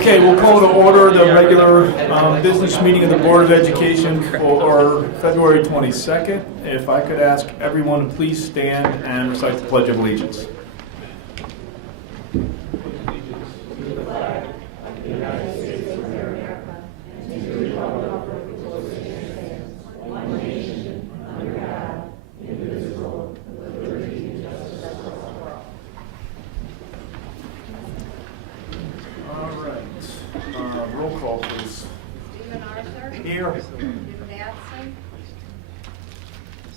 Okay, we'll call to order the regular business meeting of the Board of Education for February 22nd. If I could ask everyone to please stand and recite the Pledge of Allegiance. Roll call, please. Stephen Arthur. Here. Jim Batson.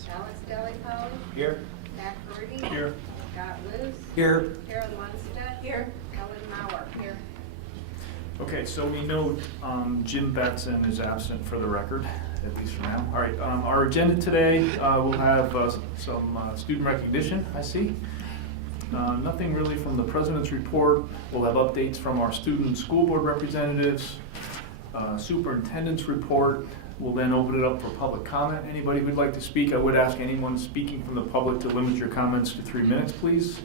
Alex Delapo. Here. Matt Purdy. Here. Scott Luce. Here. Carolyn Lundstedt. Here. Ellen Mauer. Here. Okay, so we note Jim Batson is absent for the record, at least for now. All right, our agenda today, we'll have some student recognition, I see. Nothing really from the president's report. We'll have updates from our student and school board representatives, superintendent's report. We'll then open it up for public comment. Anybody who'd like to speak, I would ask anyone speaking from the public to limit your comments to 3 minutes, please.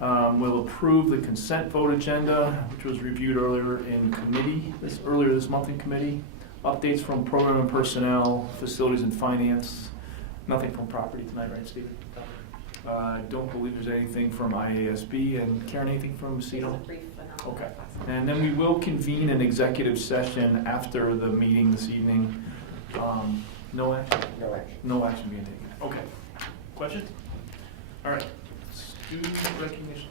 We'll approve the consent vote agenda, which was reviewed earlier in committee, earlier this month in committee. Updates from program and personnel, facilities and finance. Nothing from property tonight, right, Steve? I don't believe there's anything from IASB. And Karen, anything from CETO? Okay. And then we will convene an executive session after the meeting this evening. No action? No action. No action being taken. Okay. Questions? All right. Student recognition.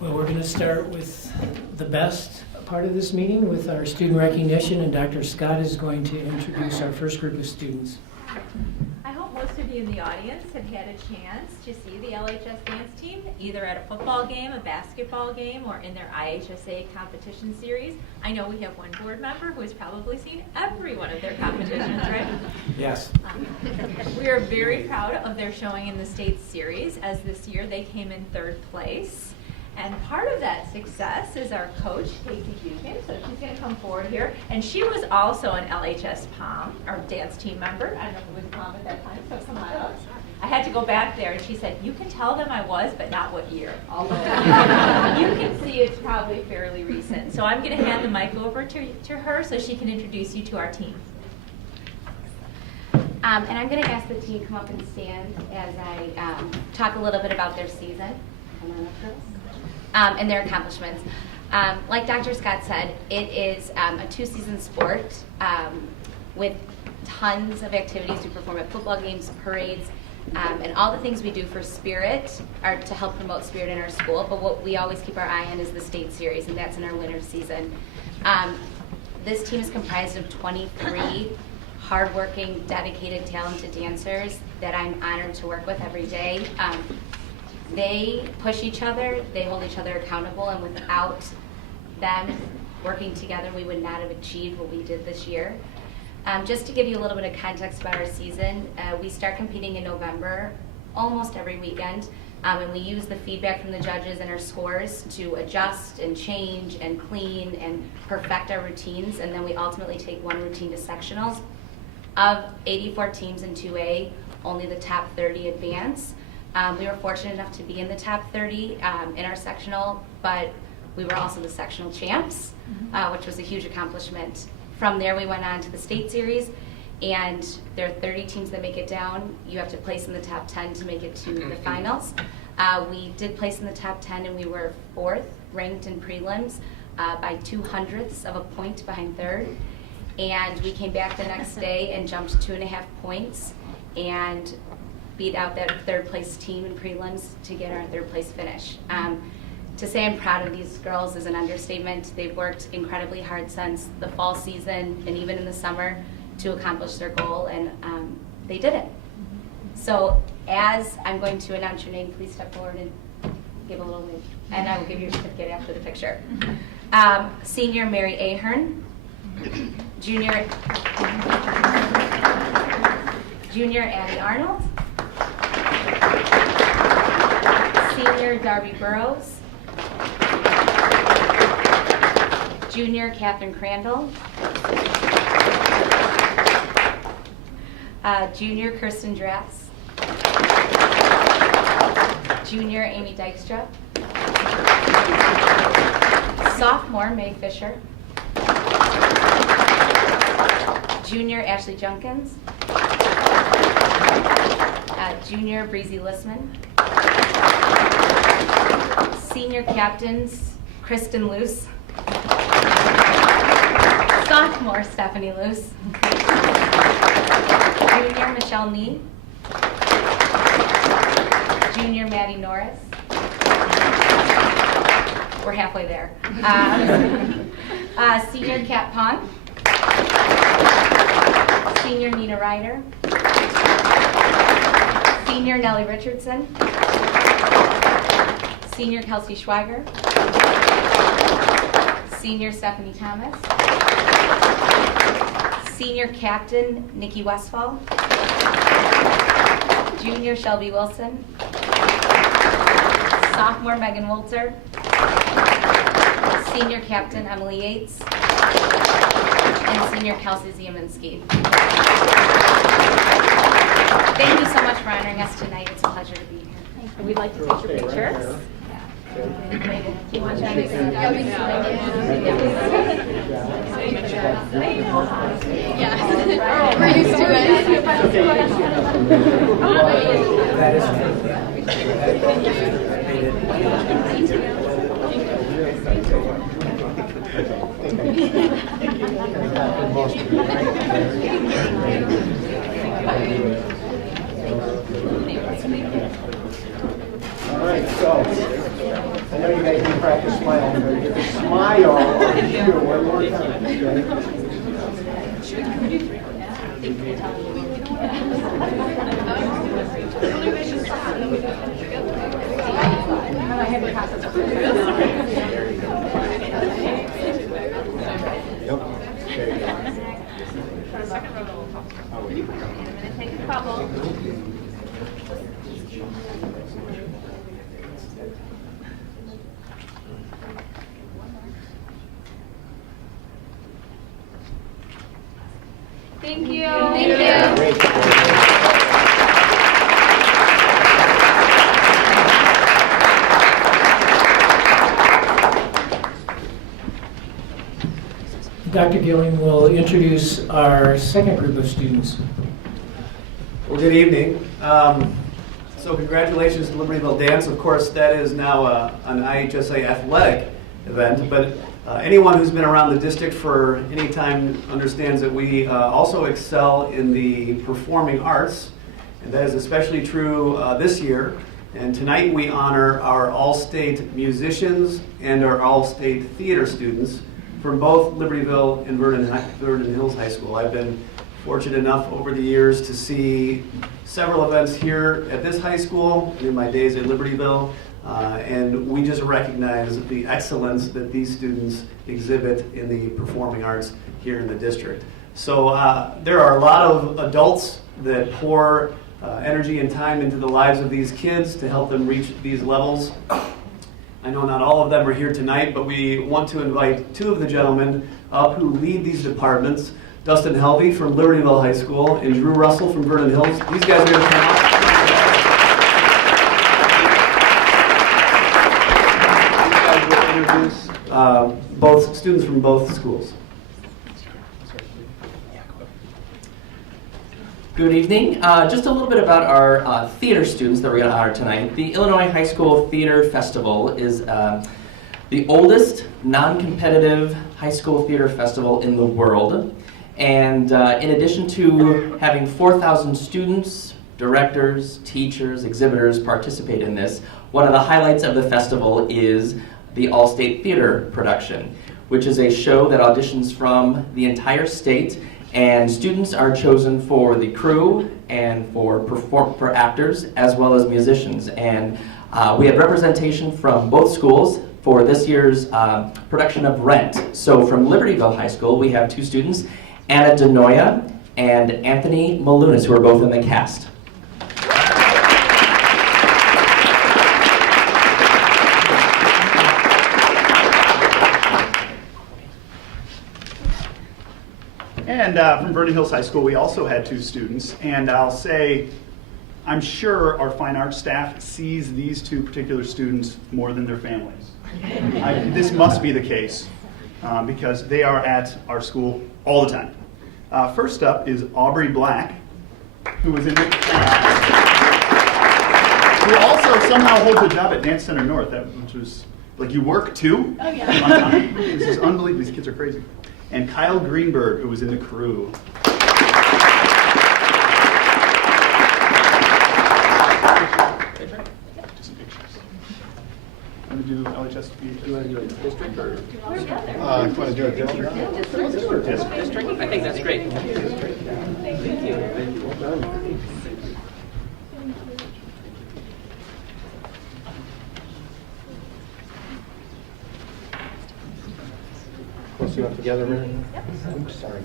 Well, we're going to start with the best part of this meeting with our student recognition, and Dr. Scott is going to introduce our first group of students. I hope most of you in the audience have had a chance to see the LHS dance team, either at a football game, a basketball game, or in their IHSA competition series. I know we have one board member who has probably seen every one of their competitions, right? Yes. We are very proud of their showing in the state series, as this year they came in 3rd place. And part of that success is our coach, Casey Dugan, so she's going to come forward here. And she was also an LHS POM, our dance team member. I don't know if it was POM at that time, so come on up. I had to go back there, and she said, you can tell them I was, but not what year. Although you can see it's probably fairly recent. So I'm going to hand the mic over to her so she can introduce you to our team. And I'm going to ask the team to come up and stand as I talk a little bit about their season. Come on up, girls. And their accomplishments. Like Dr. Scott said, it is a 2-season sport with tons of activities. We perform at football games, parades, and all the things we do for spirit are to help promote spirit in our school. But what we always keep our eye on is the state series, and that's in our winter season. This team is comprised of 23 hardworking, dedicated, talented dancers that I'm honored to work with every day. They push each other, they hold each other accountable, and without them working together, we would not have achieved what we did this year. Just to give you a little bit of context about our season, we start competing in November, almost every weekend, and we use the feedback from the judges and our scores to adjust and change and clean and perfect our routines, and then we ultimately take one routine to sectionals. Of 84 teams in 2A, only the top 30 advance. We were fortunate enough to be in the top 30 in our sectional, but we were also the sectional champs, which was a huge accomplishment. From there, we went on to the state series, and there are 30 teams that make it down. You have to place in the top 10 to make it to the finals. We did place in the top 10, and we were 4th ranked in prelims by 0.02 of a point behind 3rd. And we came back the next day and jumped 2.5 points and beat out that 3rd place team in prelims to get our 3rd place finish. To say I'm proud of these girls is an understatement. They've worked incredibly hard since the fall season and even in the summer to accomplish their goal, and they did it. So as I'm going to announce your name, please step forward and give a little wave. And I will give you a certificate after the picture. Senior Mary Ahern. Junior Abby Arnold. Senior Darby Burrows. Junior Catherine Crandall. Junior Kirsten Dress. Junior Amy Dykstra. Sophomore May Fisher. Junior Ashley Junkins. Junior Breezy Listman. Senior Captains Kristen Luce. Sophomore Stephanie Luce. Junior Michelle Nee. Junior Maddie Norris. We're halfway there. Senior Kat Pong. Senior Nina Ryder. Senior Nellie Richardson. Senior Kelsey Schweiger. Senior Stephanie Thomas. Senior Captain Nikki Westfall. Junior Shelby Wilson. Sophomore Megan Wolter. Senior Captain Emily Yates. And Senior Kelsey Zieminski. Thank you so much for honoring us tonight. It's a pleasure to be here. We'd like to take your pictures. Do you want to Yeah. We're used to it. All right, so I know you guys can practice smiling, but if you smile on here one more time, okay? Take a couple. Thank you. Thank you. Dr. Gilling will introduce our second group of students. Well, good evening. So congratulations to Libertyville Dance. Of course, that is now an IHSA athletic event, but anyone who's been around the district for any time understands that we also excel in the performing arts, and that is especially true this year. And tonight we honor our all-state musicians and our all-state theater students from both Libertyville and Vernon Hills High School. I've been fortunate enough over the years to see several events here at this high school in my days at Libertyville, and we just recognize the excellence that these students exhibit in the performing arts here in the district. So there are a lot of adults that pour energy and time into the lives of these kids to help them reach these levels. I know not all of them are here tonight, but we want to invite two of the gentlemen up who lead these departments. Dustin Helvey from Libertyville High School and Drew Russell from Vernon Hills. These guys are going to come up. These guys will introduce both students from both schools. Good evening. Just a little bit about our theater students that we're going to honor tonight. The Illinois High School Theater Festival is the oldest non-competitive high school theater festival in the world. And in addition to having 4,000 students, directors, teachers, exhibitors participate in this, one of the highlights of the festival is the All-State Theater production, which is a show that auditions from the entire state, and students are chosen for the crew and for actors as well as musicians. And we have representation from both schools for this year's production of Rent. So from Libertyville High School, we have two students, Anna Denoya and Anthony Malunas, who are both in the cast. And from Vernon Hills High School, we also had two students, and I'll say, I'm sure our fine arts staff sees these two particular students more than their families. This must be the case because they are at our school all the time. First up is Aubrey Black, who was in the who also somehow holds a job at Dance Center North, which was like, you work too? Oh yeah. This is unbelievable. These kids are crazy. And Kyle Greenberg, who was in the crew. Just some pictures. Want to do LHS? Do you want to do a district or? Want to do a district? District. I think that's great. Thank you. Well done. Close enough together, Mary? Oops, sorry.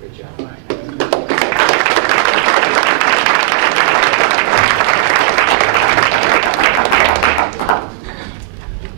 Good job.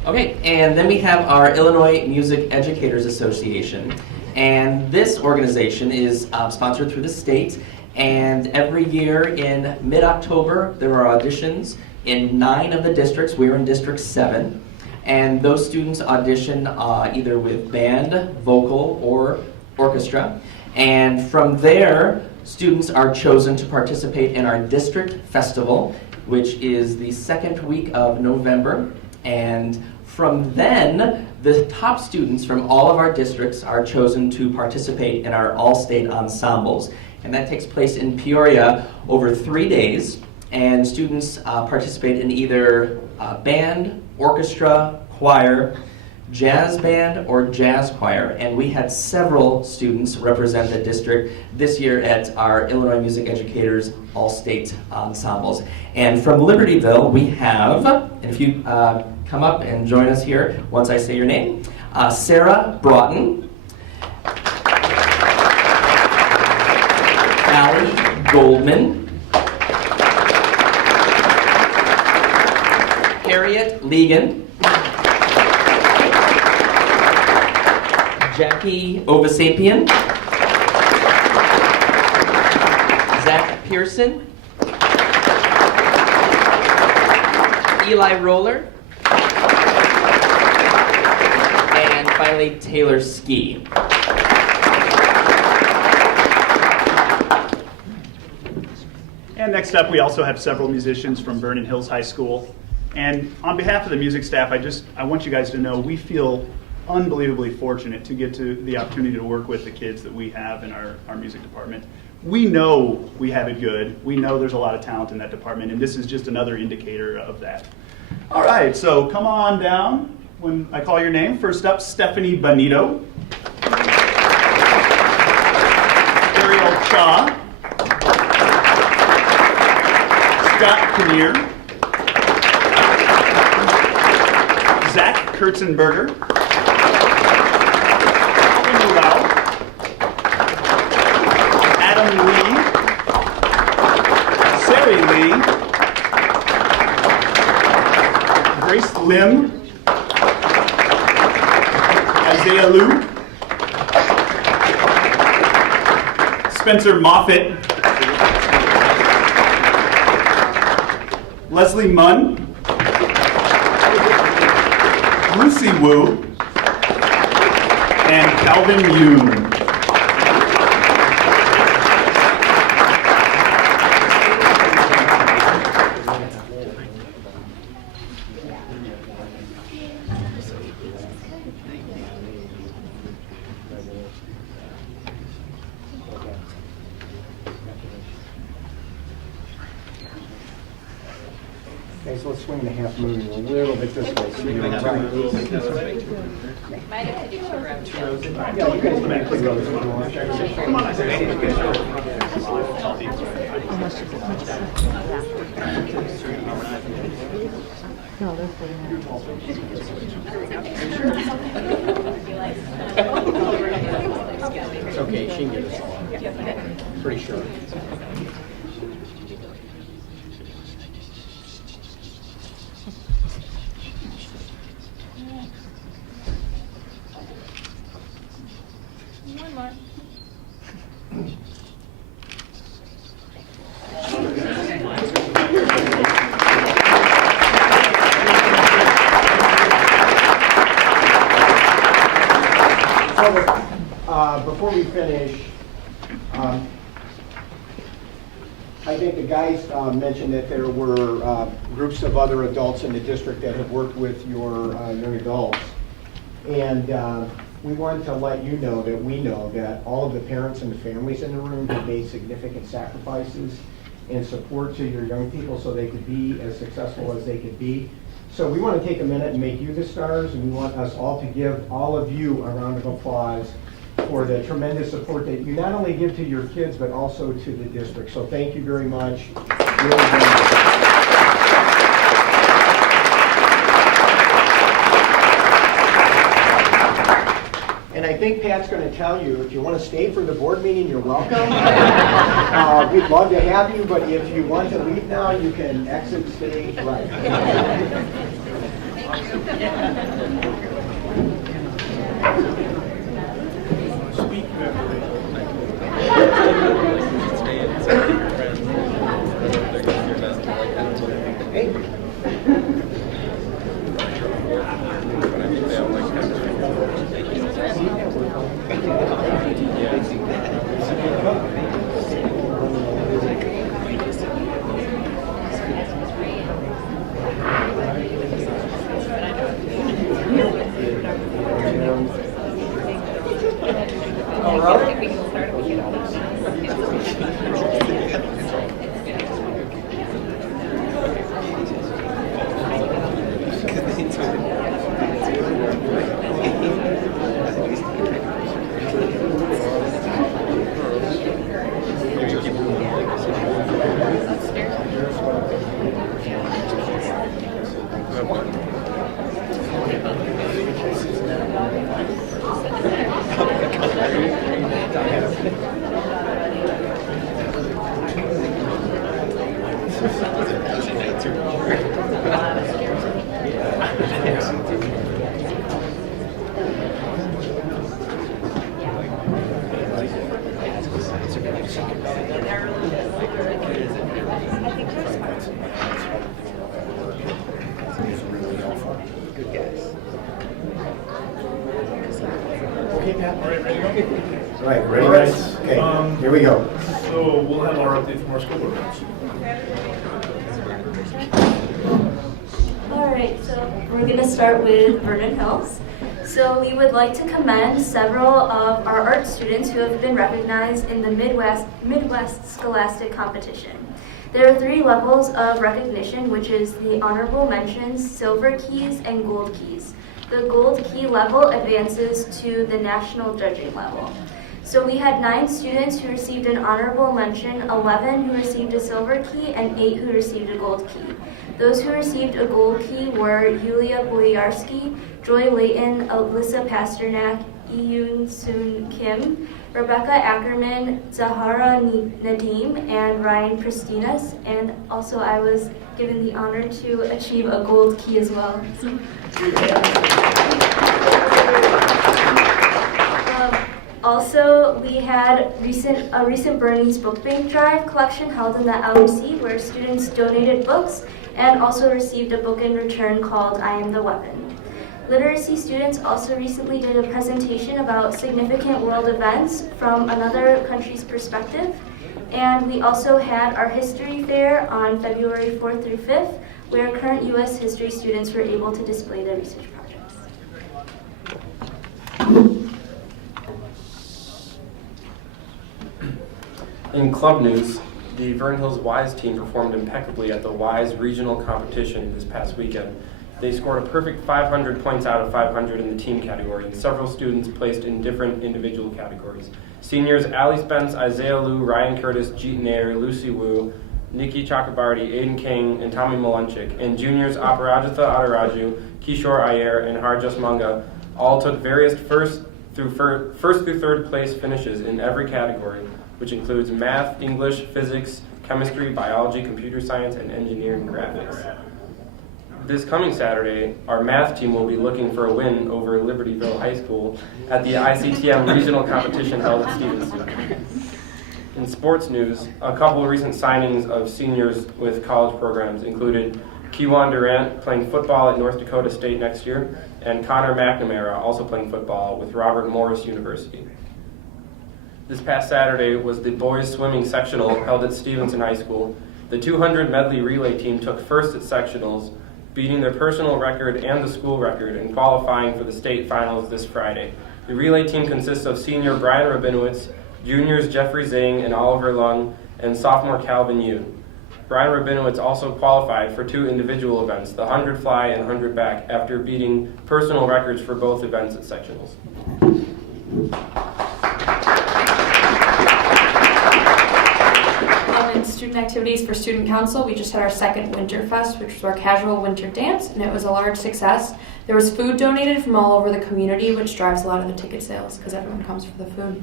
Okay, and then we have our Illinois Music Educators Association. And this organization is sponsored through the state. And every year in mid-October, there are auditions in 9 of the districts. We're in District 7. And those students audition either with band, vocal, or orchestra. And from there, students are chosen to participate in our district festival, which is the second week of November. And from then, the top students from all of our districts are chosen to participate in our all-state ensembles. And that takes place in Peoria over 3 days. And students participate in either band, orchestra, choir, jazz band, or jazz choir. And we had several students represent the district this year at our Illinois Music Educators All-State Ensembles. And from Libertyville, we have, and if you come up and join us here once I say your name, Sarah Broughton, Allie Goldman, Harriet Legan, Jackie Ovasapian, Zach Pearson, Eli Roller, and finally Taylor Ski. And next up, we also have several musicians from Vernon Hills High School. And on behalf of the music staff, I want you guys to know we feel unbelievably fortunate to get to the opportunity to work with the kids that we have in our music department. We know we have it good. We know there's a lot of talent in that department, and this is just another indicator of that. All right, so come on down when I call your name. First up, Stephanie Bonito, Ariel Shaw, Scott Kinnear, Zach Kurtzenberger, Adam Lee, Sari Lee, Grace Lim, Isaiah Liu, Spencer Moffitt, Leslie Munn, Lucy Wu, and Calvin Yoon. Okay, so let's swing the half moving a little bit this way. So you're right. Might have to do 2 rows. Yeah, you guys can make 2 rows if you want. Come on, It's okay, she can get us all. Pretty sure. One more. we finish, I think the guys mentioned that there were groups of other adults in the district that have worked with your young adults. And we wanted to let you know that we know that all of the parents and the families in the room have made significant sacrifices in support to your young people so they could be as successful as they could be. So we want to take a minute and make you the stars, and we want us all to give all of you a round of applause for the tremendous support that you not only give to your kids, but also to the district. So thank you very much. Really very much. And I think Pat's going to tell you, if you want to stay for the board meeting, you're welcome. We'd love to have you, but if you want to leave now, you can exit stage right. All right, ready, guys? Okay, here we go. So we'll have our update from our school board members. All right, so we're going to start with Vernon Hills. So we would like to commend several of our art students who have been recognized in the Midwest Scholastic Competition. There are 3 levels of recognition, which is the honorable mentions, silver keys, and gold keys. The gold key level advances to the national judging level. So we had 9 students who received an honorable mention, 11 who received a silver key, and 8 who received a gold key. Those who received a gold key were Yulia Boyarsky, Joy Layton, Alyssa Pasternak, Iyun Soon Kim, Rebecca Ackerman, Zahara Nadim, and Ryan Pristinas. And also I was given the honor to achieve a gold key as well. Also, we had a recent Bernie's Book Bank Drive collection held in the LMC where students donated books and also received a book in return called I Am the Weapon. Literacy students also recently did a presentation about significant world events from another country's perspective. And we also had our history fair on February 4th through 5th, where current U.S. history students were able to display their research projects. In club news, the Vernon Hills WISE team performed impeccably at the WISE regional competition this past weekend. They scored a perfect 500 points out of 500 in the team category, and several students placed in different individual categories. Seniors Ali Spence, Isaiah Liu, Ryan Curtis, Jeet Nair, Lucy Wu, Nikki Chakrabarty, Aiden King, and Tommy Malanchik. And juniors Aparajitha Adaraju, Kishore Iyer, and Harjas Manga all took various first through third place finishes in every category, which includes math, English, physics, chemistry, biology, computer science, and engineering graphics. This coming Saturday, our math team will be looking for a win over Libertyville High School at the ICTM regional competition held at Stevenson. In sports news, a couple of recent signings of seniors with college programs included Kewan Durant playing football at North Dakota State next year, and Connor McNamara also playing football with Robert Morris University. This past Saturday was the boys swimming sectional held at Stevenson High School. The 200 medley relay team took first at sectionals, beating their personal record and the school record and qualifying for the state finals this Friday. The relay team consists of senior Brian Rabinowitz, juniors Jeffrey Zing and Oliver Lung, and sophomore Calvin Yoon. Brian Rabinowitz also qualified for 2 individual events, the 100 fly and 100 back, after beating personal records for both events at sectionals. In student activities for Student Council, we just had our second Winter Fest, which was our casual winter dance, and it was a large success. There was food donated from all over the community, which drives a lot of the ticket sales because everyone comes for the food.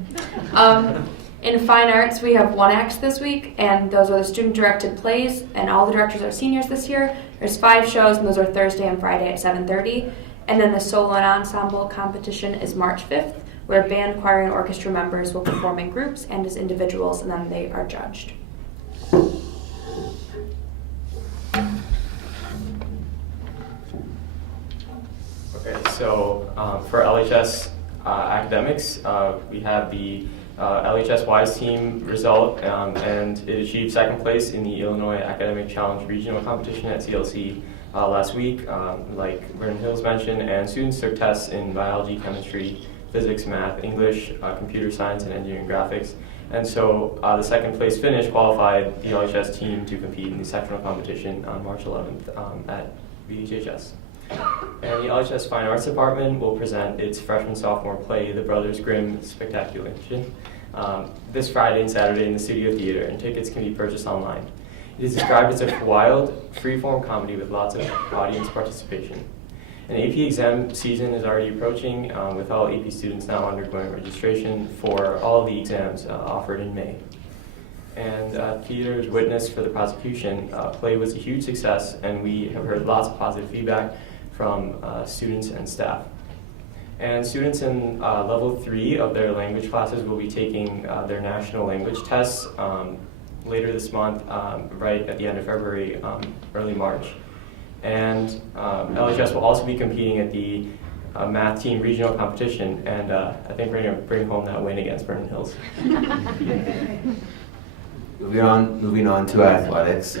In fine arts, we have 1 act this week, and those are the student-directed plays, and all the directors are seniors this year. There's 5 shows, and those are Thursday and Friday at 7:30. And then the solo and ensemble competition is March 5th, where band, choir, and orchestra members will perform in groups and as individuals, and then they are judged. Okay, so for LHS academics, we have the LHS WISE team result, and it achieved 2nd place in the Illinois Academic Challenge Regional Competition at CLC last week, like Vernon Hills mentioned, and students took tests in biology, chemistry, physics, math, English, computer science, and engineering graphics. And so the 2nd place finish qualified the LHS team to compete in the sectional competition on March 11th at VHHS. And the LHS Fine Arts Department will present its freshman-sophomore play, The Brothers Grimm Spectaculation, this Friday and Saturday in the Studio Theater, and tickets can be purchased online. It is described as a wild, free-form comedy with lots of audience participation. An AP exam season is already approaching, with all AP students now undergoing registration for all of the exams offered in May. And theater's witness for the prosecution play was a huge success, and we have heard lots of positive feedback from students and staff. And students in level 3 of their language classes will be taking their national language tests later this month, right at the end of February, early March. And LHS will also be competing at the math team regional competition, and I think we're going to bring home that win against Vernon Hills. Moving on to athletics.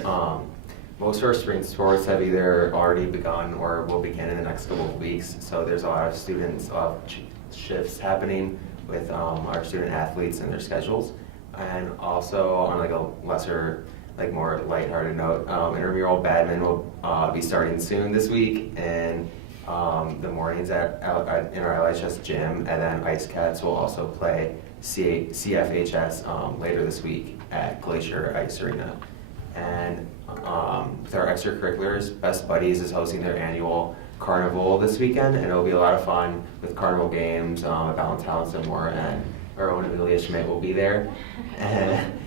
Most of our spring sports have either already begun or will begin in the next couple of weeks. So there's a lot of students shifts happening with our student athletes and their schedules. And also on like a lesser, like more lighthearted note, intramural badminton will be starting soon this week, and the mornings in our LHS gym, and then Ice Cats will also play CFHS later this week at Glacier Ice Arena. And with our extracurriculars, Best Buddies is hosting their annual carnival this weekend, and it'll be a lot of fun with carnival games, Balance House and more, and our own Amelia Schmidt will be there. And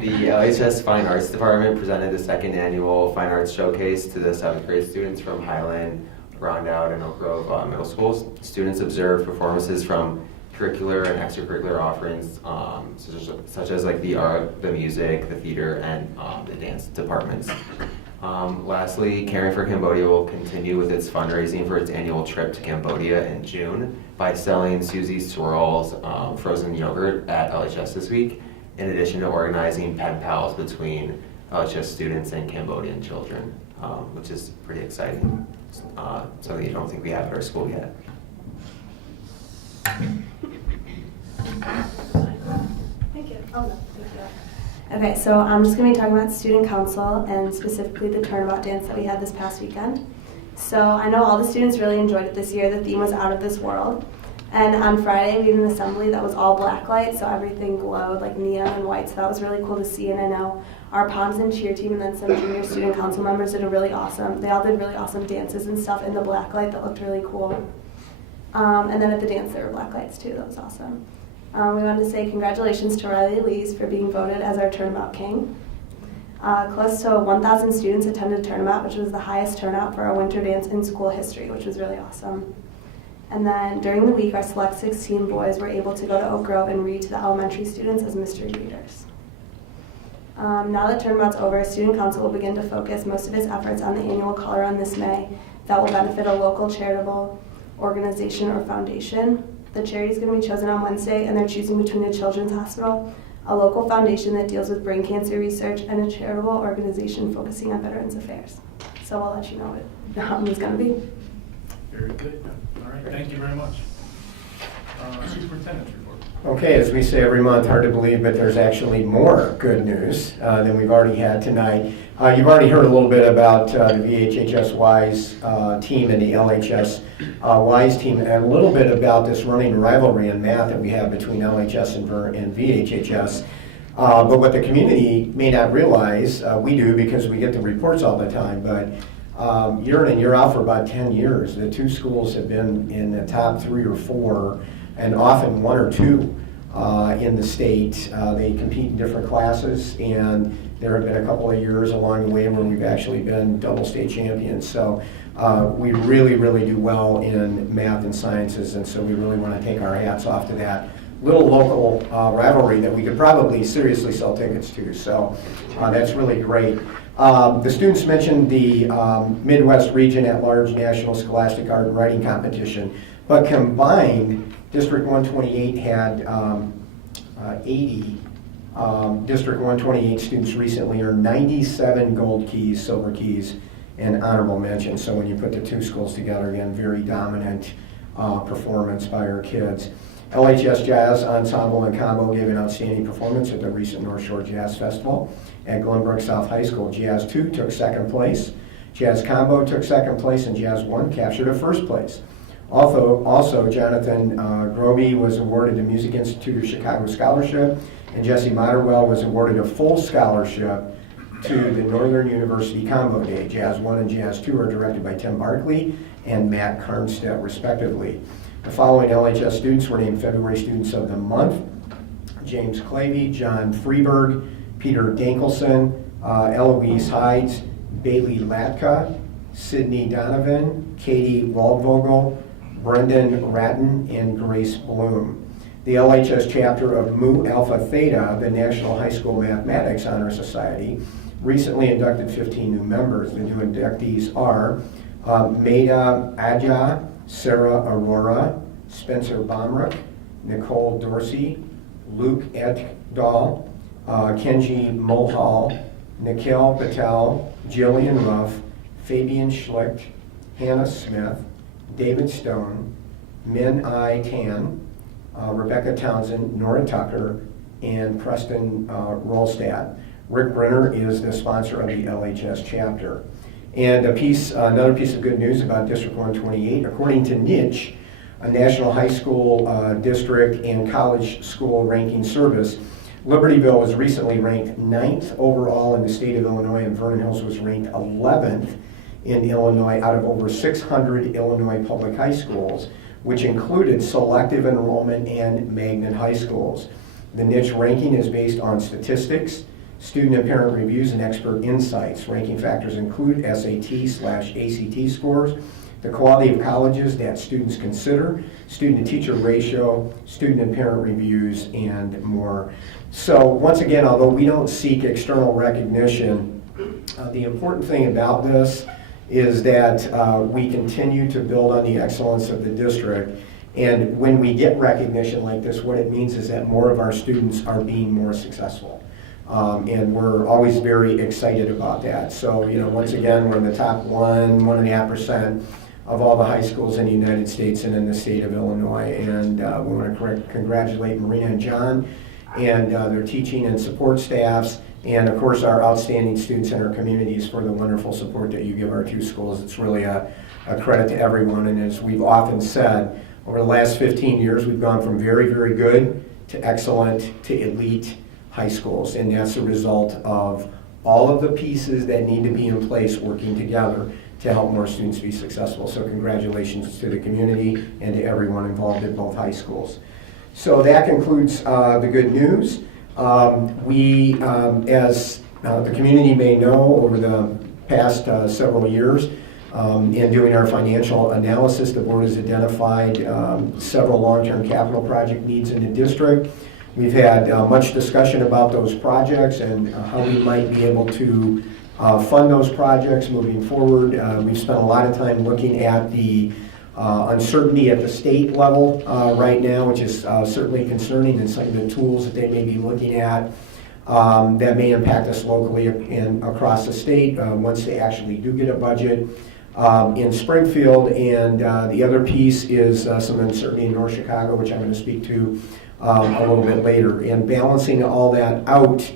the LHS Fine Arts Department presented the 2nd annual Fine Arts Showcase to the 7th grade students from Highland, Rondout, and Oak Grove middle schools. Students observed performances from curricular and extracurricular offerings, such as like the art, the music, the theater, and the dance departments. Lastly, Caring for Cambodia will continue with its fundraising for its annual trip to Cambodia in June by selling Susie Swirl's frozen yogurt at LHS this week, in addition to organizing pen pals between LHS students and Cambodian children, which is pretty exciting. Something you don't think we have at our school yet. Thank you. Oh, no, thank you. Okay, so I'm just going to be talking about student council and specifically the turnabout dance that we had this past weekend. So I know all the students really enjoyed it this year. The theme was out of this world. And on Friday, we had an assembly that was all black light, so everything glowed like neon and white, so that was really cool to see. And I know our POMs and cheer team and then some junior student council members they all did really awesome dances and stuff in the black light that looked really cool. And then at the dance, there were black lights too, that was awesome. We wanted to say congratulations to Riley Lees for being voted as our Turnabout King. Close to 1,000 students attended Turnabout, which was the highest turnout for our winter dance in school history, which was really awesome. And then during the week, our Select 16 boys were able to go to Oak Grove and read to the elementary students as mystery readers. Now that Turnabout's over, Student Council will begin to focus most of its efforts on the annual Color Run this May that will benefit a local charitable organization or foundation. The charity is going to be chosen on Wednesday, and they're choosing between a children's hospital, a local foundation that deals with brain cancer research, and a charitable organization focusing on Veterans Affairs. So I'll let you know what it's going to be. Very good. All right, thank you very much. Superintendent's report. Okay, as we say every month, hard to believe, but there's actually more good news than we've already had tonight. You've already heard a little bit about the VHHS WISE team and the LHS WISE team, and a little bit about this running rivalry in math that we have between LHS and VHHS. But what the community may not realize, we do because we get the reports all the time, but year in and year out for about 10 years, the two schools have been in the top 3 or 4, and often 1 or 2 in the state. They compete in different classes, and there have been a couple of years along the way where we've actually been double state champions. So we really, really do well in math and sciences, and so we really want to take our hats off to that little local rivalry that we could probably seriously sell tickets to. So that's really great. The students mentioned the Midwest Region at Large National Scholastic Art and Writing Competition, but combined, District 128 had 80. District 128 students recently earned 97 gold keys, silver keys, and honorable mentions. So when you put the two schools together, again, very dominant performance by our kids. LHS Jazz Ensemble and Combo gave an outstanding performance at the recent North Shore Jazz Festival at Glenbrook South High School. Jazz 2 took second place, Jazz Combo took second place, and Jazz 1 captured a first place. Also Jonathan Groby was awarded the Music Institute of Chicago Scholarship, and Jesse Motterwell was awarded a full scholarship to the Northern University Combo Day. Jazz 1 and Jazz 2 are directed by Tim Barkley and Matt Karnstedt, respectively. The following LHS students were named February Students of the Month: James Clavey, John Freeberg, Peter Dankelson, Eloise Hides, Bailey Latka, Sydney Donovan, Katie Waldvogel, Brendan Ratton, and Grace Bloom. The LHS chapter of Mu Alpha Theta, the National High School Mathematics Honor Society, recently inducted 15 new members. The new inductees are Maida Aja, Sarah Aurora, Spencer Bomrick, Nicole Dorsey, Luke Eddahl, Kenji Mulhall, Nikhil Patel, Jillian Ruff, Fabian Schlicht, Hannah Smith, David Stone, Min I Tan, Rebecca Townsend, Nora Tucker, and Preston Rolstad. Rick Brenner is the sponsor of the LHS chapter. And another piece of good news about District 128, according to Niche, a national high school district and college school ranking service, Libertyville was recently ranked 9th overall in the state of Illinois, and Vernon Hills was ranked 11th in Illinois out of over 600 Illinois public high schools, which included selective enrollment and magnet high schools. The niche ranking is based on statistics, student and parent reviews, and expert insights. Ranking factors include SAT/ACT scores, the quality of colleges that students consider, student to teacher ratio, student and parent reviews, and more. So once again, although we don't seek external recognition, the important thing about this is that we continue to build on the excellence of the district. And when we get recognition like this, what it means is that more of our students are being more successful. And we're always very excited about that. So, once again, we're in the top 1.5% of all the high schools in the United States and in the state of Illinois. And we want to congratulate Marina and John and their teaching and support staffs, and of course our outstanding students in our communities for the wonderful support that you give our two schools. It's really a credit to everyone, and as we've often said, over the last 15 years we've gone from very, very good to excellent to elite high schools, and that's a result of all of the pieces that need to be in place working together to help more students be successful. So congratulations to the community and to everyone involved at both high schools. So that concludes the good news. As the community may know, over the past several years, in doing our financial analysis, the board has identified several long-term capital project needs in the district. We've had much discussion about those projects and how we might be able to fund those projects moving forward. We've spent a lot of time looking at the uncertainty at the state level right now, which is certainly concerning, and some of the tools that they may be looking at that may impact us locally and across the state once they actually do get a budget in Springfield. And the other piece is some uncertainty in North Chicago, which I'm going to speak to a little bit later. And balancing all that out,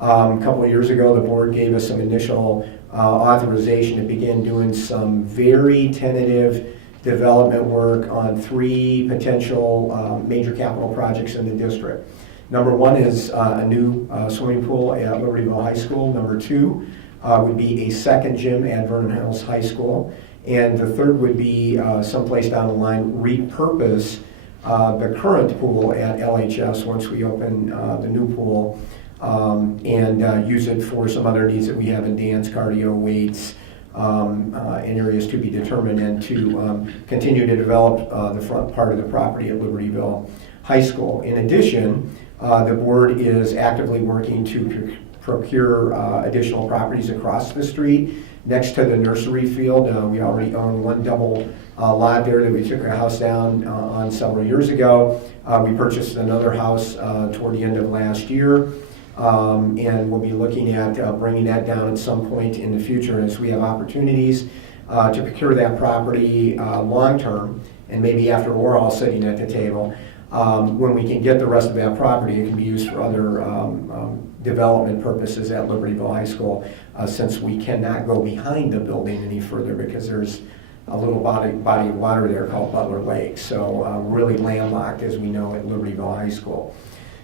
a couple of years ago, the board gave us some initial authorization to begin doing some very tentative development work on 3 potential major capital projects in the district. Number 1 is a new swimming pool at Libertyville High School. Number 2 would be a second gym at Vernon Hills High School. And the third would be someplace down the line, repurpose the current pool at LHS once we open the new pool and use it for some other needs that we have in dance, cardio, weights, in areas to be determined, and to continue to develop the front part of the property at Libertyville High School. In addition, the board is actively working to procure additional properties across the street next to the nursery field. We already own 1 double lot there that we took a house down on several years ago. We purchased another house toward the end of last year. And we'll be looking at bringing that down at some point in the future as we have opportunities to procure that property long-term, and maybe after we're all sitting at the table. When we can get the rest of that property, it can be used for other development purposes at Libertyville High School, since we cannot go behind the building any further because there's a little body of water there called Butler Lake. So really landlocked, as we know, at Libertyville High School.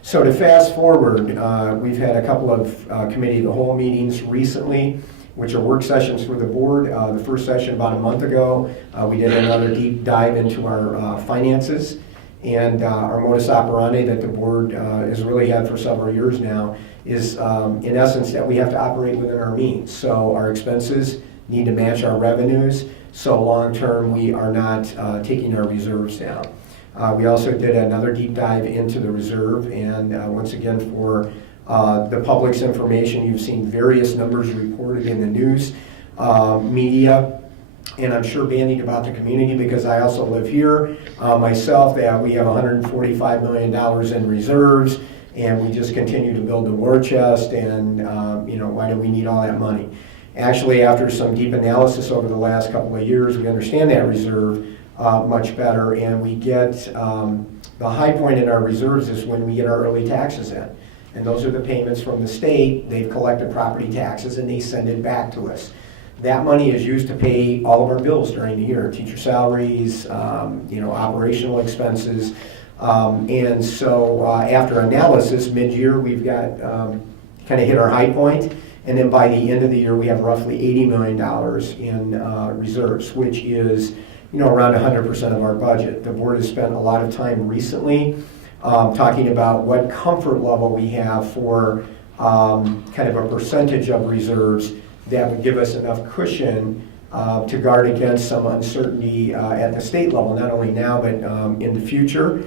So to fast forward, we've had a couple of committee of the whole meetings recently, which are work sessions for the board. The first session about a month ago, we did another deep dive into our finances and our modus operandi that the board has really had for several years now is, in essence, that we have to operate within our means. So our expenses need to match our revenues, so long-term we are not taking our reserves down. We also did another deep dive into the reserve, and once again, for the public's information, you've seen various numbers reported in the news media, and I'm sure bandied about the community because I also live here myself, that we have $145 million in reserves, and we just continue to build the war chest, and why do we need all that money? Actually, after some deep analysis over the last couple of years, we understand that reserve much better, and we get the high point in our reserves is when we get our early taxes in. And those are the payments from the state. They've collected property taxes and they send it back to us. That money is used to pay all of our bills during the year, teacher salaries, operational expenses. And so after analysis, mid-year, we've got kind of hit our high point. And then by the end of the year, we have roughly $80 million in reserves, which is around 100% of our budget. The board has spent a lot of time recently talking about what comfort level we have for kind of a percentage of reserves that would give us enough cushion to guard against some uncertainty at the state level, not only now but in the future.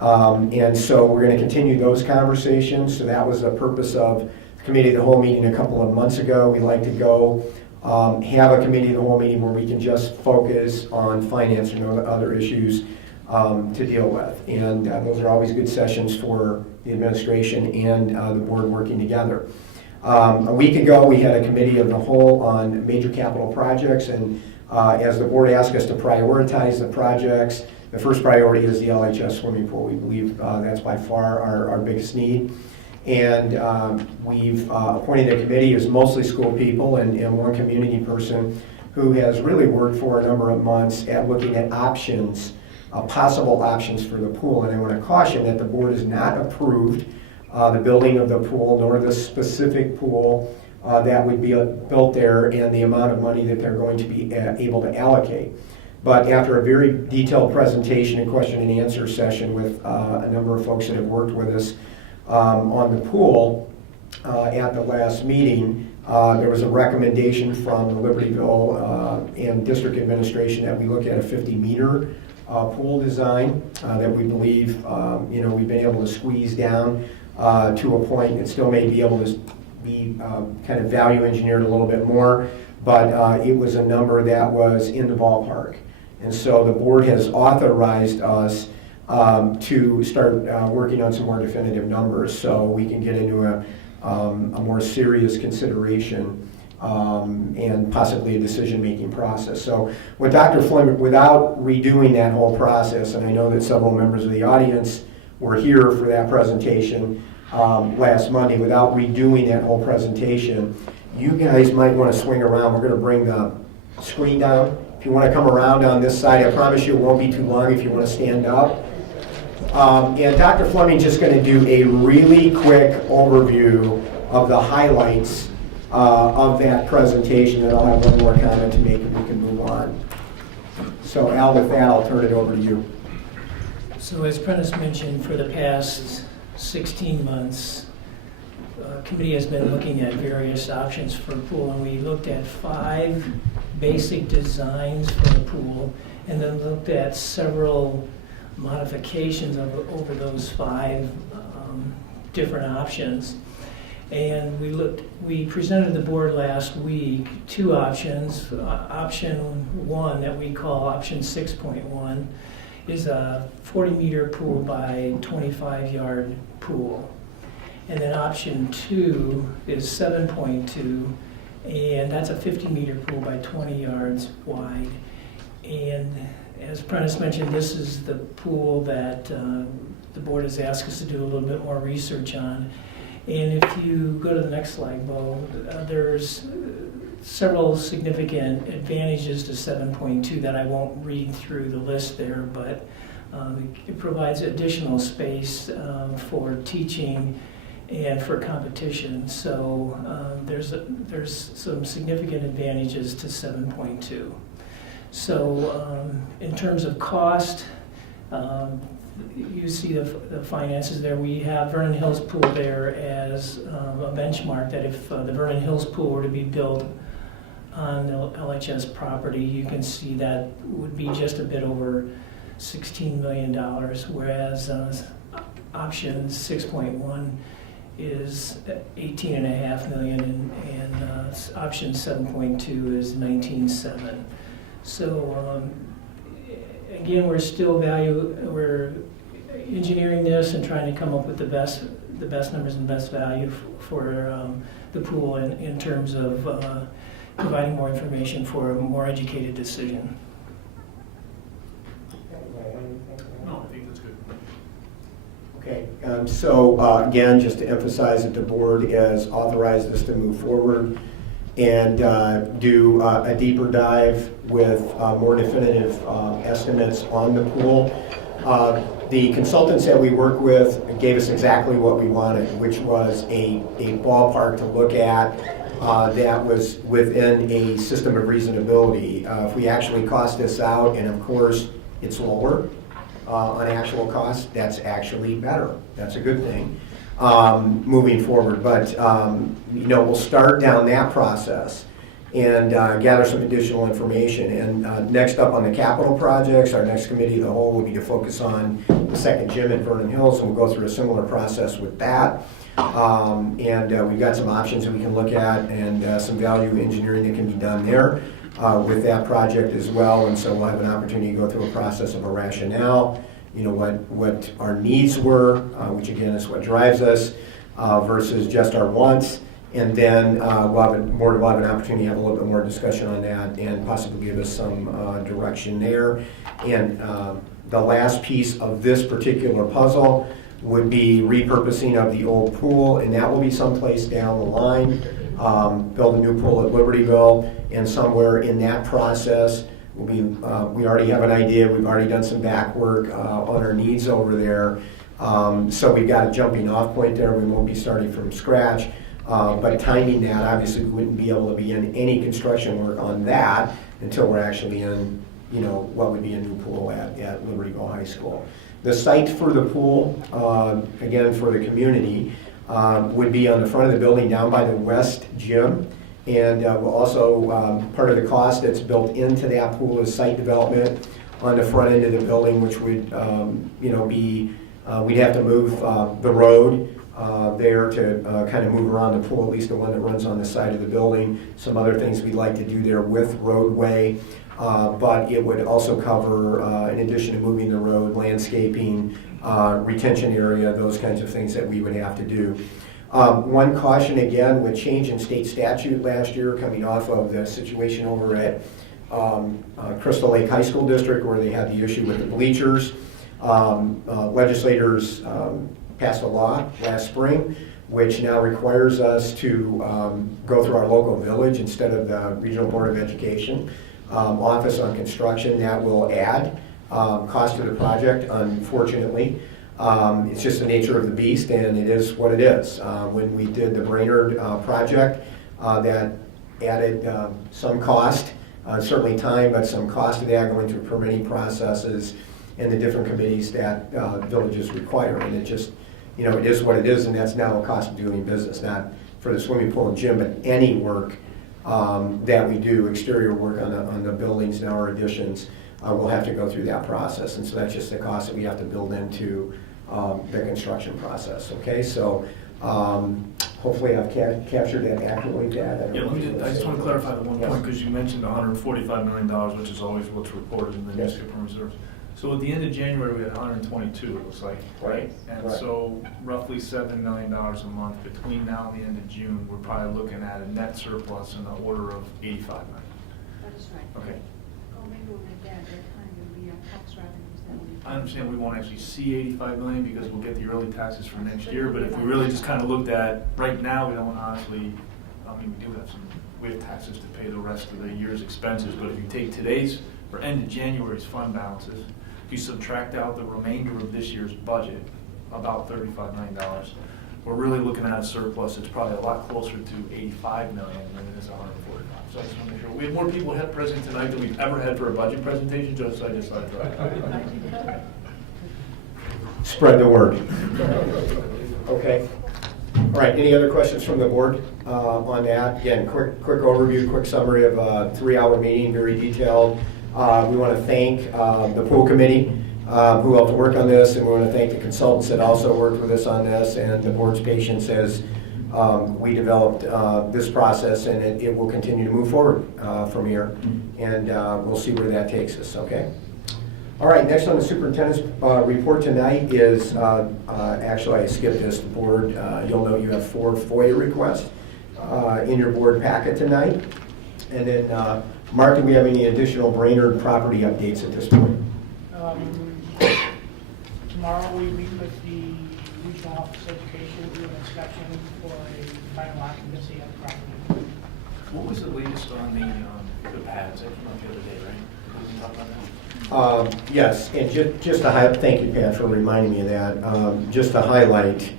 And so we're going to continue those conversations. So that was the purpose of the Committee of the Whole meeting a couple of months ago. We like to go have a Committee of the Whole meeting where we can just focus on finance and other issues to deal with. And those are always good sessions for the administration and the board working together. A week ago, we had a Committee of the Whole on major capital projects, and as the board asked us to prioritize the projects, the first priority is the LHS swimming pool. We believe that's by far our biggest need. And we've appointed a committee as mostly school people and one community person who has really worked for a number of months at looking at options, possible options for the pool. And I want to caution that the board has not approved the building of the pool nor the specific pool that would be built there and the amount of money that they're going to be able to allocate. But after a very detailed presentation and question and answer session with a number of folks that have worked with us on the pool at the last meeting, there was a recommendation from the Libertyville and district administration that we look at a 50-meter pool design that we believe we've been able to squeeze down to a point. It still may be able to be kind of value engineered a little bit more, but it was a number that was in the ballpark. And so the board has authorized us to start working on some more definitive numbers so we can get into a more serious consideration and possibly a decision-making process. So with Dr. Fleming, without redoing that whole process, and I know that several members of the audience were here for that presentation last Monday, without redoing that whole presentation, you guys might want to swing around. We're going to bring the screen down. If you want to come around on this side, I promise you it won't be too long if you want to stand up. And Dr. Fleming's just going to do a really quick overview of the highlights of that presentation, and I'll have one more comment to make and we can move on. So Al, with that, I'll turn it over to you. So as Prentice mentioned, for the past 16 months, committee has been looking at various options for a pool, and we looked at 5 basic designs for the pool, and then looked at several modifications over those 5 different options. And we presented the board last week 2 options. Option 1, that we call option 6.1, is a 40-meter pool by 25-yard pool. And then option 2 is 7.2, and that's a 50-meter pool by 20 yards wide. And as Prentice mentioned, this is the pool that the board has asked us to do a little bit more research on. And if you go to the next slide, Bo, there's several significant advantages to 7.2 that I won't read through the list there, but it provides additional space for teaching and for competition. So there's some significant advantages to 7.2. So in terms of cost, you see the finances there. We have Vernon Hills Pool there as a benchmark that if the Vernon Hills Pool were to be built on the LHS property, you can see that would be just a bit over $16 million, whereas option 6.1 is $18.5 million, and option 7.2 is $19.7. So again, we're engineering this and trying to come up with the best numbers and best value for the pool in terms of providing more information for a more educated decision. No, I think that's good. Okay, so again, just to emphasize that the board has authorized us to move forward and do a deeper dive with more definitive estimates on the pool. The consultants that we work with gave us exactly what we wanted, which was a ballpark to look at that was within a system of reasonability. If we actually cost this out, and of course it's lower on actual cost, that's actually better. That's a good thing moving forward. But we'll start down that process and gather some additional information. And next up on the capital projects, our next committee of the whole will be to focus on the second gym at Vernon Hills, and we'll go through a similar process with that. And we've got some options that we can look at and some value engineering that can be done there with that project as well. And so we'll have an opportunity to go through a process of a rationale, what our needs were, which again is what drives us, versus just our wants. And then we'll have an opportunity to have a little bit more discussion on that and possibly give us some direction there. And the last piece of this particular puzzle would be repurposing of the old pool, and that will be someplace down the line. Build a new pool at Libertyville, and somewhere in that process, we already have an idea. We've already done some back work on our needs over there. So we've got a jumping off point there. We won't be starting from scratch. But timing that, obviously, we wouldn't be able to be in any construction work on that until we're actually in, what would be a new pool at Libertyville High School. The site for the pool, again, for the community, would be on the front of the building down by the west gym. And we'll also, part of the cost that's built into that pool is site development on the front end of the building, which would, be, we'd have to move the road there to kind of move around the pool, at least the one that runs on the side of the building. Some other things we'd like to do there with roadway, but it would also cover, in addition to moving the road, landscaping, retention area, those kinds of things that we would have to do. One caution again, with change in state statute last year coming off of the situation over at Crystal Lake High School District where they had the issue with the bleachers. Legislators passed a law last spring which now requires us to go through our local village instead of the Regional Board of Education office on construction. That will add cost to the project, unfortunately. It's just the nature of the beast, and it is what it is. When we did the Brainerd project, that added some cost, certainly time, but some cost to that going through permitting processes and the different committees that villages require. And it just, you know, it is what it is, and that's now a cost of doing business, not for the swimming pool and gym, but any work that we do, exterior work on the buildings now or additions, we'll have to go through that process. And so that's just the cost that we have to build into the construction process, okay? So hopefully I've captured that accurately, Dad. Yeah, I just want to clarify the one point, because you mentioned $145 million, which is always what's reported in the newspaper reserves. So at the end of January, we had 122, it looks like, right? And so roughly $7 million a month. Between now and the end of June, we're probably looking at a net surplus in the order of $85 million. That's right. Okay. Oh, maybe we'll make that kind of the tax revenues that we. I understand we won't actually see 85 million because we'll get the early taxes for next year, but if we really just kind of looked at, right now, we don't honestly, I mean, we have taxes to pay the rest of the year's expenses, but if you take today's, or end of January's fund balances, if you subtract out the remainder of this year's budget, about $35 million, we're really looking at a surplus that's probably a lot closer to 85 million than it is 145. So I just want to make sure. We have more people present tonight than we've ever had for a budget presentation, just so I decided to. Spread the word. Okay. All right, any other questions from the board on that? Again, quick overview, quick summary of a 3-hour meeting, very detailed. We want to thank the pool committee who helped to work on this, and we want to thank the consultants that also worked with us on this, and the board's patience as we developed this process, and it will continue to move forward from here, and we'll see where that takes us, okay? All right, next on the superintendent's report tonight is, actually I skipped this, the board, you'll know you have 4 FOIA requests in your board packet tonight. And then, Mark, do we have any additional Brainerd property updates at this point? Tomorrow we meet with the Regional Office of Education, do an inspection for a final occupancy of the property. What was the latest on the pads? That came up the other day, right? Did we talk about that? Yes, and just to highlight, thank you, Pat, for reminding me of that. Just to highlight,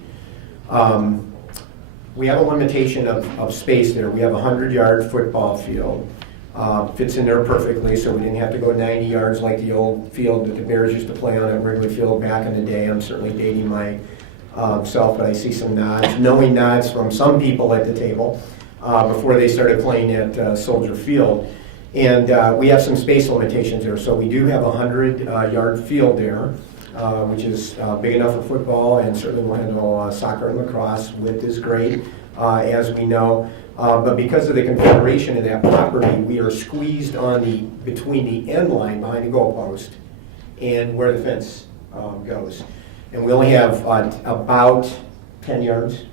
we have a limitation of space there. We have a 100-yard football field. Fits in there perfectly, so we didn't have to go 90 yards like the old field that the Bears used to play on at Wrigley Field back in the day. I'm certainly dating myself, but I see some nods, knowing nods from some people at the table before they started playing at Soldier Field. And we have some space limitations there, so we do have a 100-yard field there, which is big enough for football, and certainly will handle soccer and lacrosse. Width is great, as we know. But because of the configuration of that property, we are squeezed on between the end line behind the goalpost and where the fence goes. And we only have about 10 yards?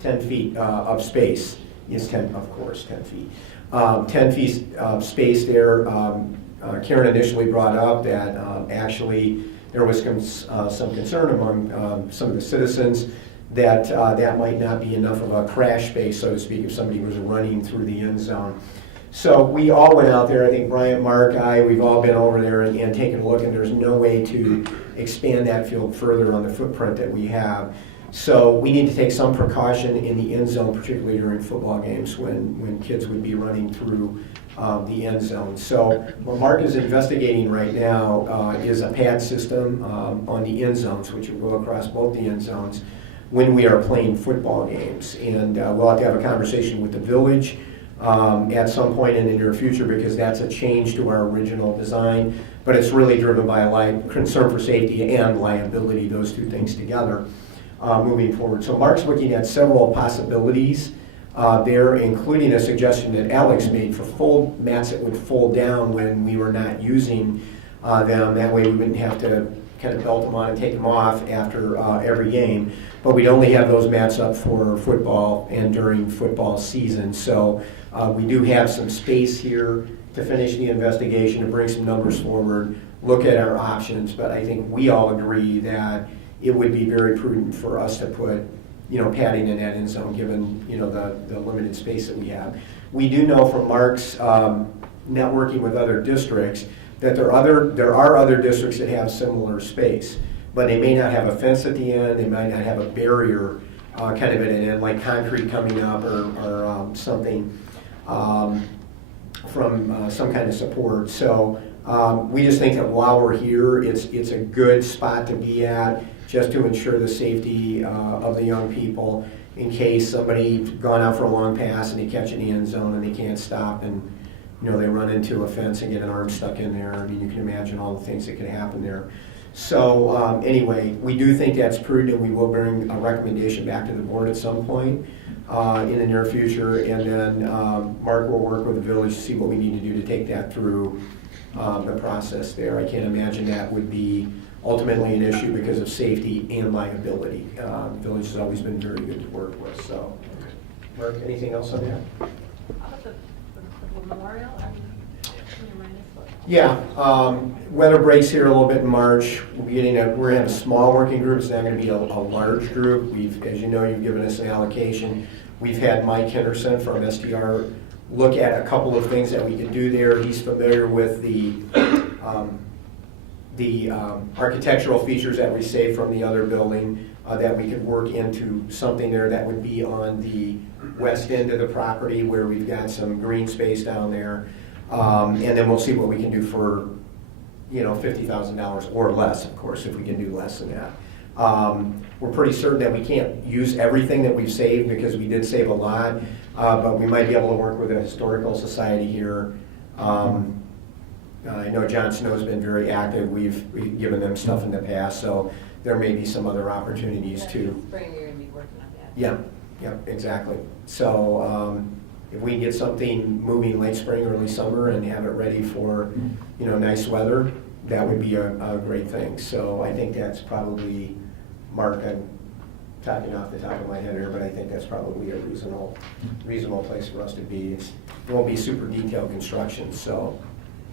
10 feet of space. Yes, 10, of course, 10 feet. 10 feet of space there. Karen initially brought up that actually there was some concern among some of the citizens that that might not be enough of a crash space, so to speak, if somebody was running through the end zone. So we all went out there, I think Bryant, Mark, we've all been over there and taken a look, and there's no way to expand that field further on the footprint that we have. So we need to take some precaution in the end zone, particularly during football games when kids would be running through the end zone. So what Mark is investigating right now is a pad system on the end zones, which will go across both the end zones when we are playing football games. And we'll have to have a conversation with the village at some point in the near future, because that's a change to our original design, but it's really driven by a concern for safety and liability, those two things together. moving forward. So Mark's looking at several possibilities there, including a suggestion that Alex made for full mats that would fold down when we were not using them. That way we wouldn't have to kind of belt them on and take them off after every game. But we'd only have those mats up for football and during football season. So we do have some space here to finish the investigation, to bring some numbers forward, look at our options. But I think we all agree that it would be very prudent for us to put, padding in that end zone, given, the limited space that we have. We do know from Mark's networking with other districts that there are other districts that have similar space, but they may not have a fence at the end, they might not have a barrier kind of at an end, like concrete coming up or something from some kind of support. So we just think that while we're here, it's a good spot to be at, just to ensure the safety of the young people in case somebody's gone out for a long pass and they catch in the end zone and they can't stop and they run into a fence and get an arm stuck in there. I mean, you can imagine all the things that could happen there. So anyway, we do think that's prudent, and we will bring a recommendation back to the board at some point in the near future, and then Mark will work with the village to see what we need to do to take that through the process there. I can't imagine that would be ultimately an issue because of safety and liability. The village has always been very good to work with. So, Mark, anything else on that? How about the memorial? Can you remind us what? Yeah, weather breaks here a little bit in March. We're going to have a small working group. It's not going to be a large group. As you know, you've given us an allocation. We've had Mike Henderson from SDR look at a couple of things that we could do there. He's familiar with the architectural features that we saved from the other building that we could work into something there that would be on the west end of the property where we've got some green space down there. And then we'll see what we can do for, $50,000 or less, of course, if we can do less than that. We're pretty certain that we can't use everything that we've saved because we did save a lot, but we might be able to work with the Historical Society here. I know John Snow's been very active. We've given them stuff in the past, so there may be some other opportunities too. Spring, you're going to be working on that. Yeah, exactly. So if we can get something moving late spring, early summer, and have it ready for nice weather, that would be a great thing. So I think that's probably, Mark, I'm talking off the top of my head here, but I think that's probably a reasonable place for us to be. It won't be super detailed construction, so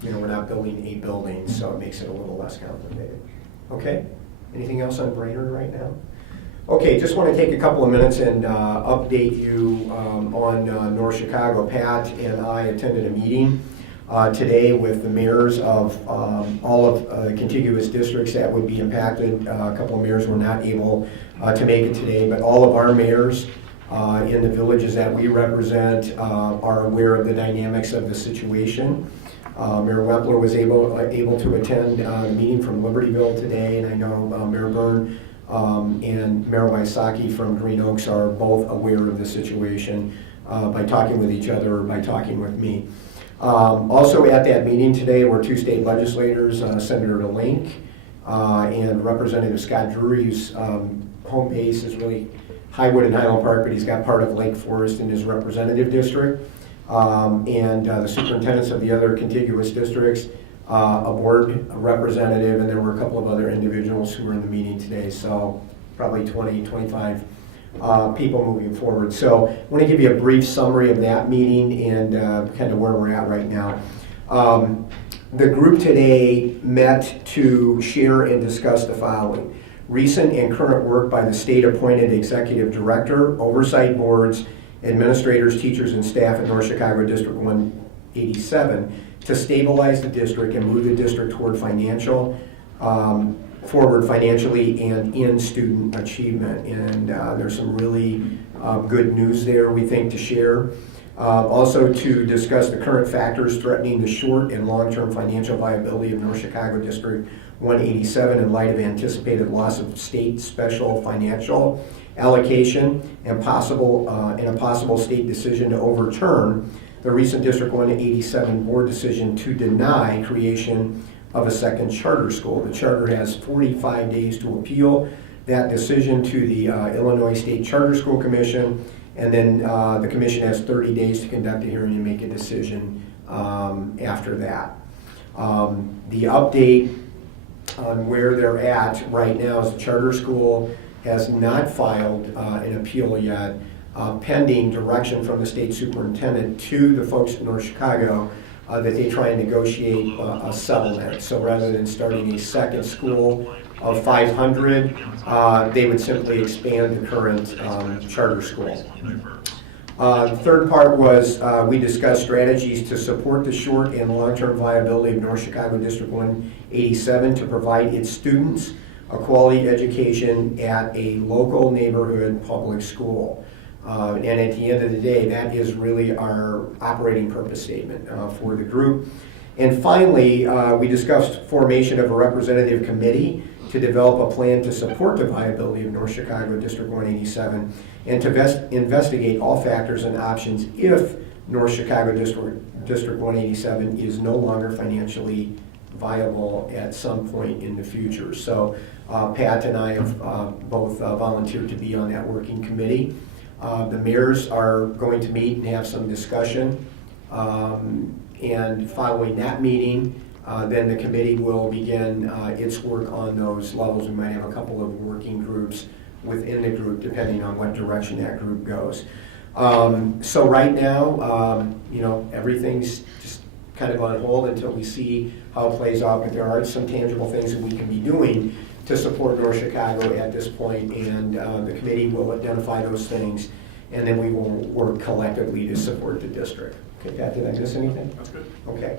we're not building a building, so it makes it a little less complicated. Okay? Anything else on Brainerd right now? Okay, just want to take a couple of minutes and update you on North Chicago. Pat and I attended a meeting today with the mayors of all of the contiguous districts that would be impacted. A couple of mayors were not able to make it today, but all of our mayors in the villages that we represent are aware of the dynamics of the situation. Mayor Wempler was able to attend the meeting from Libertyville today, and I know Mayor Byrne and Mayor Wysocki from Green Oaks are both aware of the situation by talking with each other or by talking with me. Also at that meeting today were two state legislators, Senator DeLink and Representative Scott Drury, whose home base is really Highwood and Highland Park, but he's got part of Lake Forest in his representative district. And the superintendents of the other contiguous districts, a board representative, and there were a couple of other individuals who were in the meeting today, so probably 20, 25 people moving forward. So I want to give you a brief summary of that meeting and kind of where we're at right now. The group today met to share and discuss the following: recent and current work by the state-appointed executive director, oversight boards, administrators, teachers, and staff at North Chicago District 187 to stabilize the district and move the district toward forward financially and in student achievement. And there's some really good news there, we think, to share. Also to discuss the current factors threatening the short and long-term financial viability of North Chicago District 187 in light of anticipated loss of state special financial allocation and a possible state decision to overturn the recent District 187 board decision to deny creation of a second charter school. The charter has 45 days to appeal that decision to the Illinois State Charter School Commission, and then the commission has 30 days to conduct a hearing and make a decision after that. The update on where they're at right now is the charter school has not filed an appeal yet, pending direction from the state superintendent to the folks in North Chicago that they try and negotiate a settlement. So rather than starting a second school of 500, they would simply expand the current charter school. The third part was we discussed strategies to support the short and long-term viability of North Chicago District 187 to provide its students a quality education at a local neighborhood public school. And at the end of the day, that is really our operating purpose statement for the group. And finally, we discussed formation of a representative committee to develop a plan to support the viability of North Chicago District 187 and to investigate all factors and options if North Chicago District 187 is no longer financially viable at some point in the future. So Pat and I have both volunteered to be on that working committee. The mayors are going to meet and have some discussion, and following that meeting, then the committee will begin its work on those levels. We might have a couple of working groups within the group, depending on what direction that group goes. So right now, everything's just kind of on hold until we see how it plays out, but there are some tangible things that we can be doing to support North Chicago at this point, and the committee will identify those things, and then we will work collectively to support the district. Okay, Pat, did I miss anything? That's good. Okay.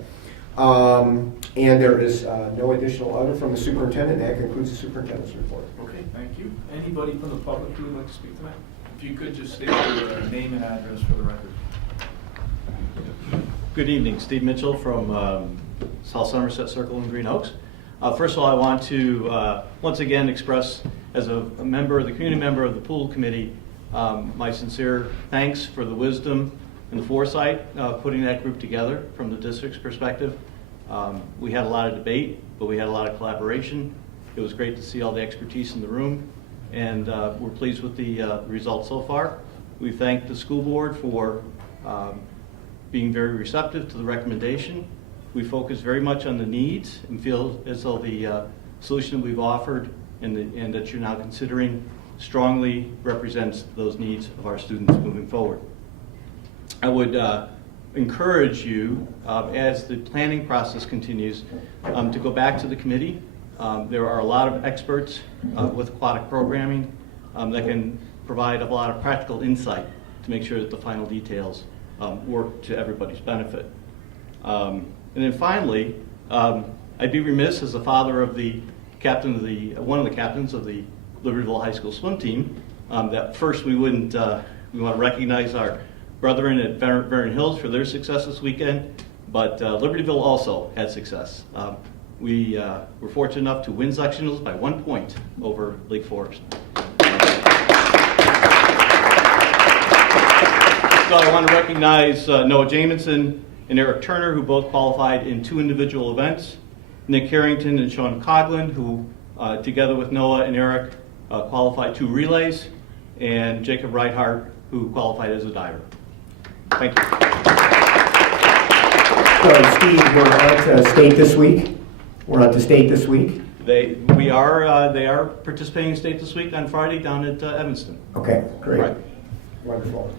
And there is no additional other from the superintendent. That concludes the superintendent's report. Okay, thank you. Anybody from the public who would like to speak tonight? If you could just state your name and address for the record. Good evening, Steve Mitchell from South Somerset Circle in Green Oaks. First of all, I want to once again express, as a community member of the pool committee, my sincere thanks for the wisdom and the foresight putting that group together from the district's perspective. We had a lot of debate, but we had a lot of collaboration. It was great to see all the expertise in the room, and we're pleased with the results so far. We thank the school board for being very receptive to the recommendation. We focus very much on the needs and feel as though the solution that we've offered and that you're now considering strongly represents those needs of our students moving forward. I would encourage you, as the planning process continues, to go back to the committee. There are a lot of experts with aquatic programming that can provide a lot of practical insight to make sure that the final details work to everybody's benefit. And then finally, I'd be remiss as the father of the captain of one of the captains of the Libertyville High School swim team, that first we want to recognize our brethren at Vernon Hills for their success this weekend, but Libertyville also had success. We were fortunate enough to win sectionals by 1 point over Lake Forest. So I want to recognize Noah Jamison and Eric Turner, who both qualified in 2 individual events, Nick Harrington and Sean Coughlin, who together with Noah and Eric qualified 2 relays, and Jacob Reithart, who qualified as a diver. Thank you. So Steve, we're on to state this week. We're on to state this week. They are participating in state this week on Friday down at Evanston. Okay, great. Right. Wonderful.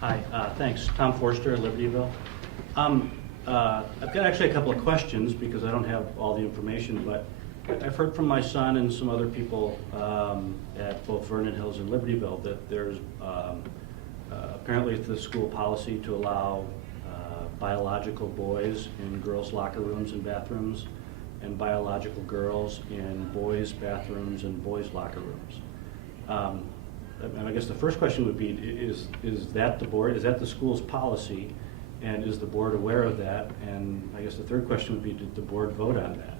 Hi, thanks. Tom Forster, Libertyville. I've got actually a couple of questions because I don't have all the information, but I've heard from my son and some other people at both Vernon Hills and Libertyville that there's apparently the school policy to allow biological boys in girls' locker rooms and bathrooms, and biological girls in boys' bathrooms and boys' locker rooms. And I guess the first question would be, is that the school's policy, and is the board aware of that? And I guess the third question would be, did the board vote on that?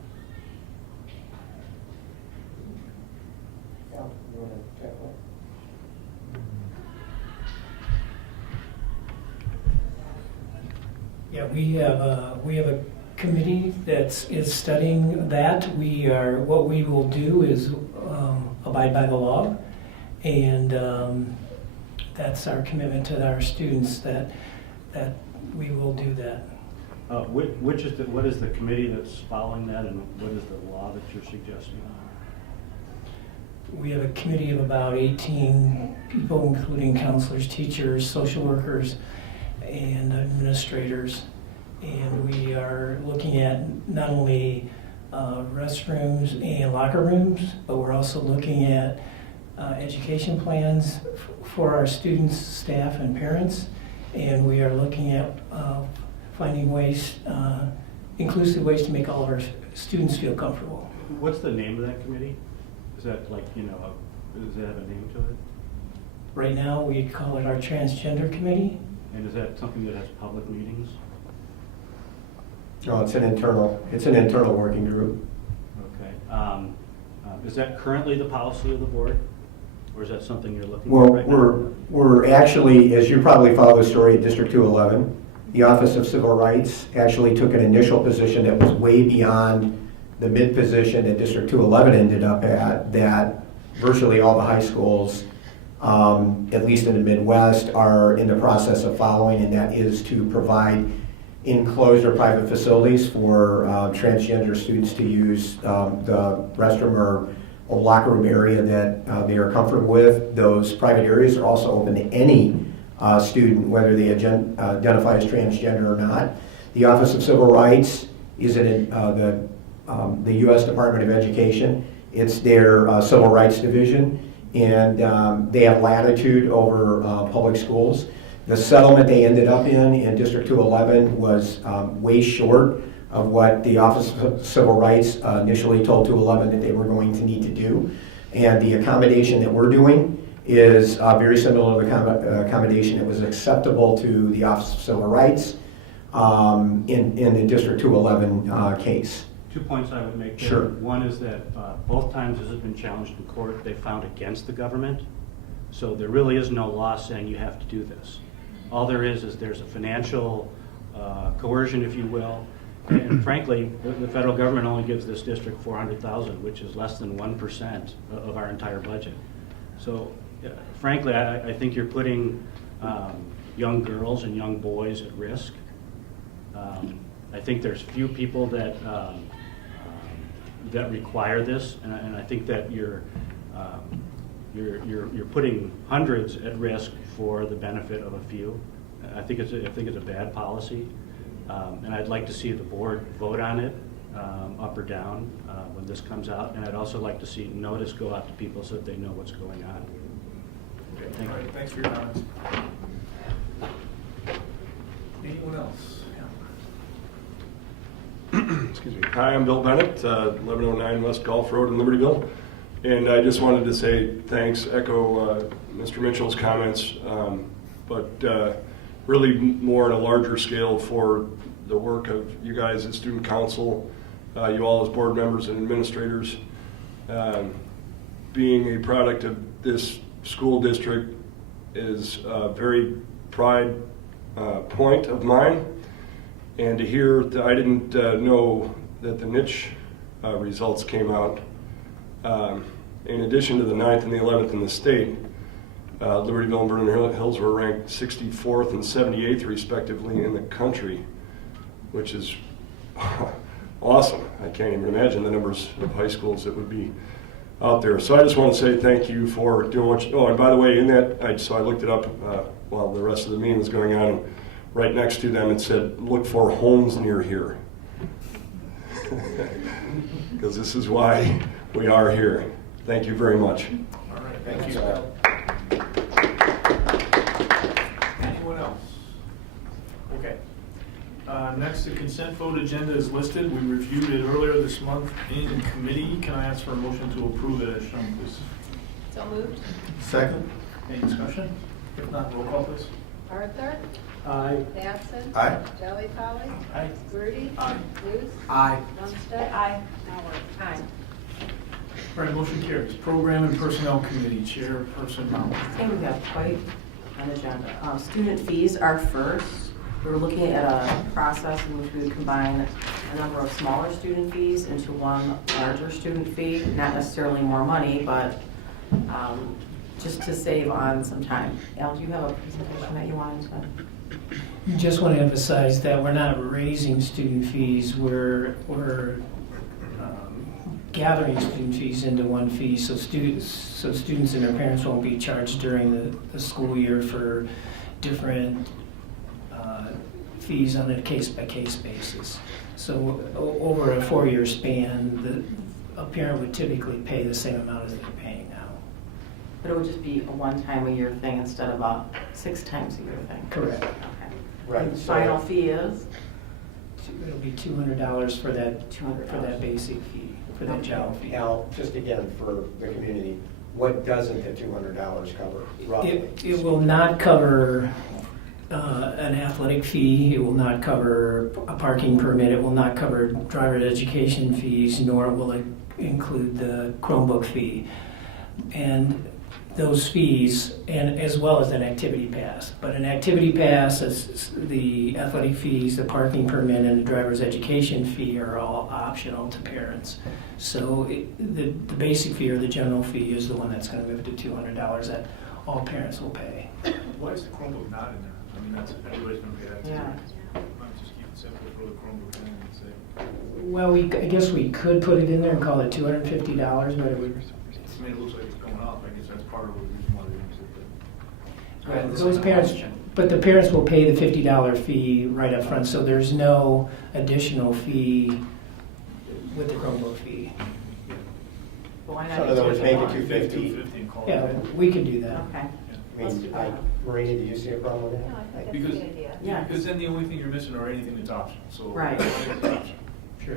Yeah, we have a committee that is studying that. What we will do is abide by the law, and that's our commitment to our students, that we will do that. What is the committee that's following that, and what is the law that you're suggesting? We have a committee of about 18 people, including counselors, teachers, social workers, and administrators. And we are looking at not only restrooms and locker rooms, but we're also looking at education plans for our students, staff, and parents. And we are looking at finding ways, inclusive ways to make all of our students feel comfortable. What's the name of that committee? Is that like, does it have a name to it? Right now, we call it our transgender committee. And is that something that has public meetings? No, it's an internal working group. Okay. Is that currently the policy of the board? Or is that something you're looking Well, at right now? we're actually, as you probably follow the story at District 211, the Office of Civil Rights actually took an initial position that was way beyond the mid position that District 211 ended up at, that virtually all the high schools, at least in the Midwest, are in the process of following, and that is to provide enclosed or private facilities for transgender students to use the restroom or a locker room area that they are comfortable with. Those private areas are also open to any student, whether they identify as transgender or not. The Office of Civil Rights is in the U.S. Department of Education. It's their Civil Rights Division, and they have latitude over public schools. The settlement they ended up in District 211 was way short of what the Office of Civil Rights initially told 211 that they were going to need to do. And the accommodation that we're doing is very similar to the accommodation that was acceptable to the Office of Civil Rights in the District 211 case. 2 points I would make there. Sure. One is that both times this has been challenged in court, they found against the government. So there really is no law saying you have to do this. All there is there's a financial coercion, if you will. And frankly, the federal government only gives this district $400,000, which is less than 1% of our entire budget. So frankly, I think you're putting young girls and young boys at risk. I think there's few people that require this, and I think that you're putting hundreds at risk for the benefit of a few. I think it's a bad policy, and I'd like to see the board vote on it, up or down, when this comes out. And I'd also like to see notice go out to people so that they know what's going on. Okay, Thank all you. right, thanks for your comments. Anyone else? Excuse me. Hi, I'm Bill Bennett, 1109 West Gulf Road in Libertyville. And I just wanted to say thanks, echo Mr. Mitchell's comments, but really more on a larger scale for the work of you guys as student council, you all as board members and administrators. Being a product of this school district is a very pride point of mine. And to hear that I didn't know that the niche results came out. In addition to the 9th and the 11th in the state, Libertyville and Vernon Hills were ranked 64th and 78th respectively in the country, which is awesome. I can't even imagine the numbers of high schools that would be out there. So I just want to say thank you for doing what you, oh, and by the way, in that, I looked it up while the rest of the meeting was going on, and right next to them it said, look for homes near here. Because this is why we are here. Thank you very much. All right, thank you. Anyone else? Okay. Next, the consent vote agenda is listed. We reviewed it earlier this month in committee. Can I ask for a motion to approve it as shown, please? So moved. Second? Any discussion? If not, roll call, please. Arthur? Aye. Batson? Aye. Jelly Polly? Aye. Grudy? Aye. Luce? Aye. Lundstedt? Aye. Howard? Aye. All right, motion carries. Program and Personnel Committee, Chairperson Mount. Okay, we have quite an agenda. Student fees are first. We were looking at a process in which we would combine a number of smaller student fees into one larger student fee, not necessarily more money, but just to save on some time. Al, do you have a presentation that you wanted to? Just want to emphasize that we're not raising student fees, we're gathering student fees into one fee, so students and their parents won't be charged during the school year for different fees on a case-by-case basis. So over a 4-year span, a parent would typically pay the same amount as they're paying now. But it would just be a one-time-a-year thing instead of a 6 times a year thing? Correct. Okay. Right. And the final fee is? It'll be $200 for that basic fee, for that child fee. Al, just again for the community, what doesn't the $200 cover roughly? It will not cover an athletic fee, it will not cover a parking permit, it will not cover driver's education fees, nor will it include the Chromebook fee. And those fees, and as well as an activity pass. But an activity pass, the athletic fees, the parking permit, and the driver's education fee are all optional to parents. So the basic fee or the general fee is the one that's going to move to $200 that all parents will pay. Why is the Chromebook not in there? I mean, that's, everybody's gonna pay that too. Yeah. Might just keep it simple, throw the Chromebook in and say. Well, I guess we could put it in there and call it $250, but it would. I mean, it looks like it's going up, I guess that's part of the reason why they're doing it. Those parents, but the parents will pay the $50 fee right up front, so there's no additional fee with the Chromebook fee. Why So in other words, make it $250. and call it. Yeah, we could do that. Okay. I mean, Maria, do you see a problem with that? Because, Yeah. because then the only thing you're missing are anything that's optional, so. Right. Sure.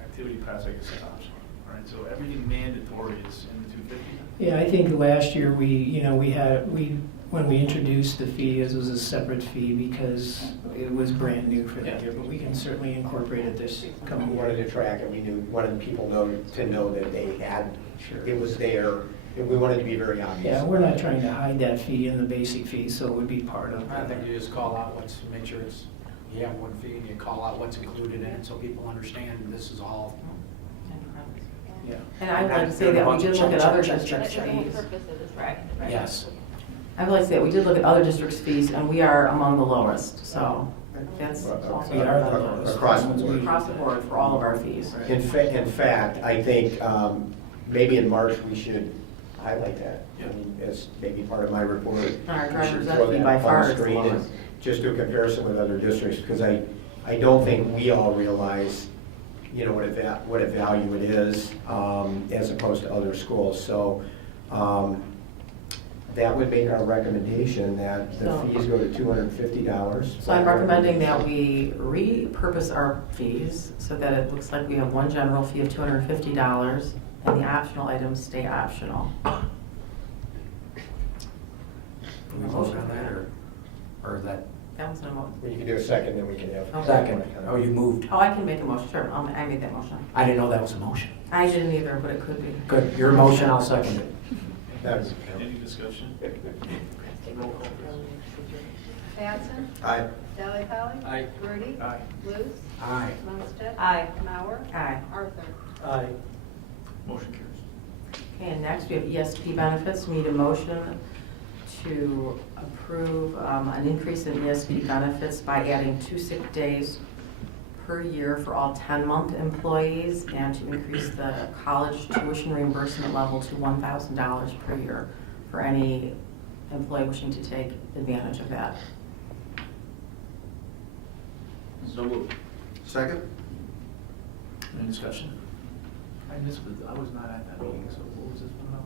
Activity pass, I guess, is optional, all right, so everything mandatory is in the 250? Yeah, I think last year when we introduced the fee, it was a separate fee because it was brand new for that year, but we can certainly incorporate it this coming We year. wanted to track it, wanted people to know that they had, it was there, and we wanted to be very obvious. Yeah, we're not trying to hide that fee in the basic fee, so it would be part of I think you just call out make sure you have one fee and you call out what's included in it so people understand this is all. Yeah. And I'd like to say that we did look at other districts' fees. Right. Yes. I'd like to say that we did look at other districts' fees, and we are among the lowest, so that's also. We are the lowest. Across the board. Across the board for all of our fees. In fact, I think maybe in March we should highlight that. I mean, as maybe part of my report. Our We driver's should ed throw fee that by up far on the is the screen and lowest. just do a comparison with other districts, because I don't think we all realize, you know, what a value it is as opposed to other schools. So that would make our recommendation that the fees go to $250. So I'm recommending that we repurpose our fees so that it looks like we have one general fee of $250 and the optional items stay optional. Can we vote on that or is that? That was no motion. You can do a second, then we can have. Okay. Second. Oh, you moved. Oh, I can make a motion, sure, I made that motion. I didn't know that was a motion. I didn't either, but it could be. Good. Your motion, I'll second it. Any discussion? Roll call, please. Batson? Aye. Delli Polly? Aye. Grudy? Aye. Luce? Aye. Lundstedt? Aye. Mauer? Aye. Arthur? Aye. Motion carries. Okay, and next we have ESP benefits. We need a motion to approve an increase in ESP benefits by adding 2 sick days per year for all 10-month employees and to increase the college tuition reimbursement level to $1,000 per year for any employee wishing to take advantage of that. So moved. Second? Any discussion? I was not at that meeting, so what was this one about?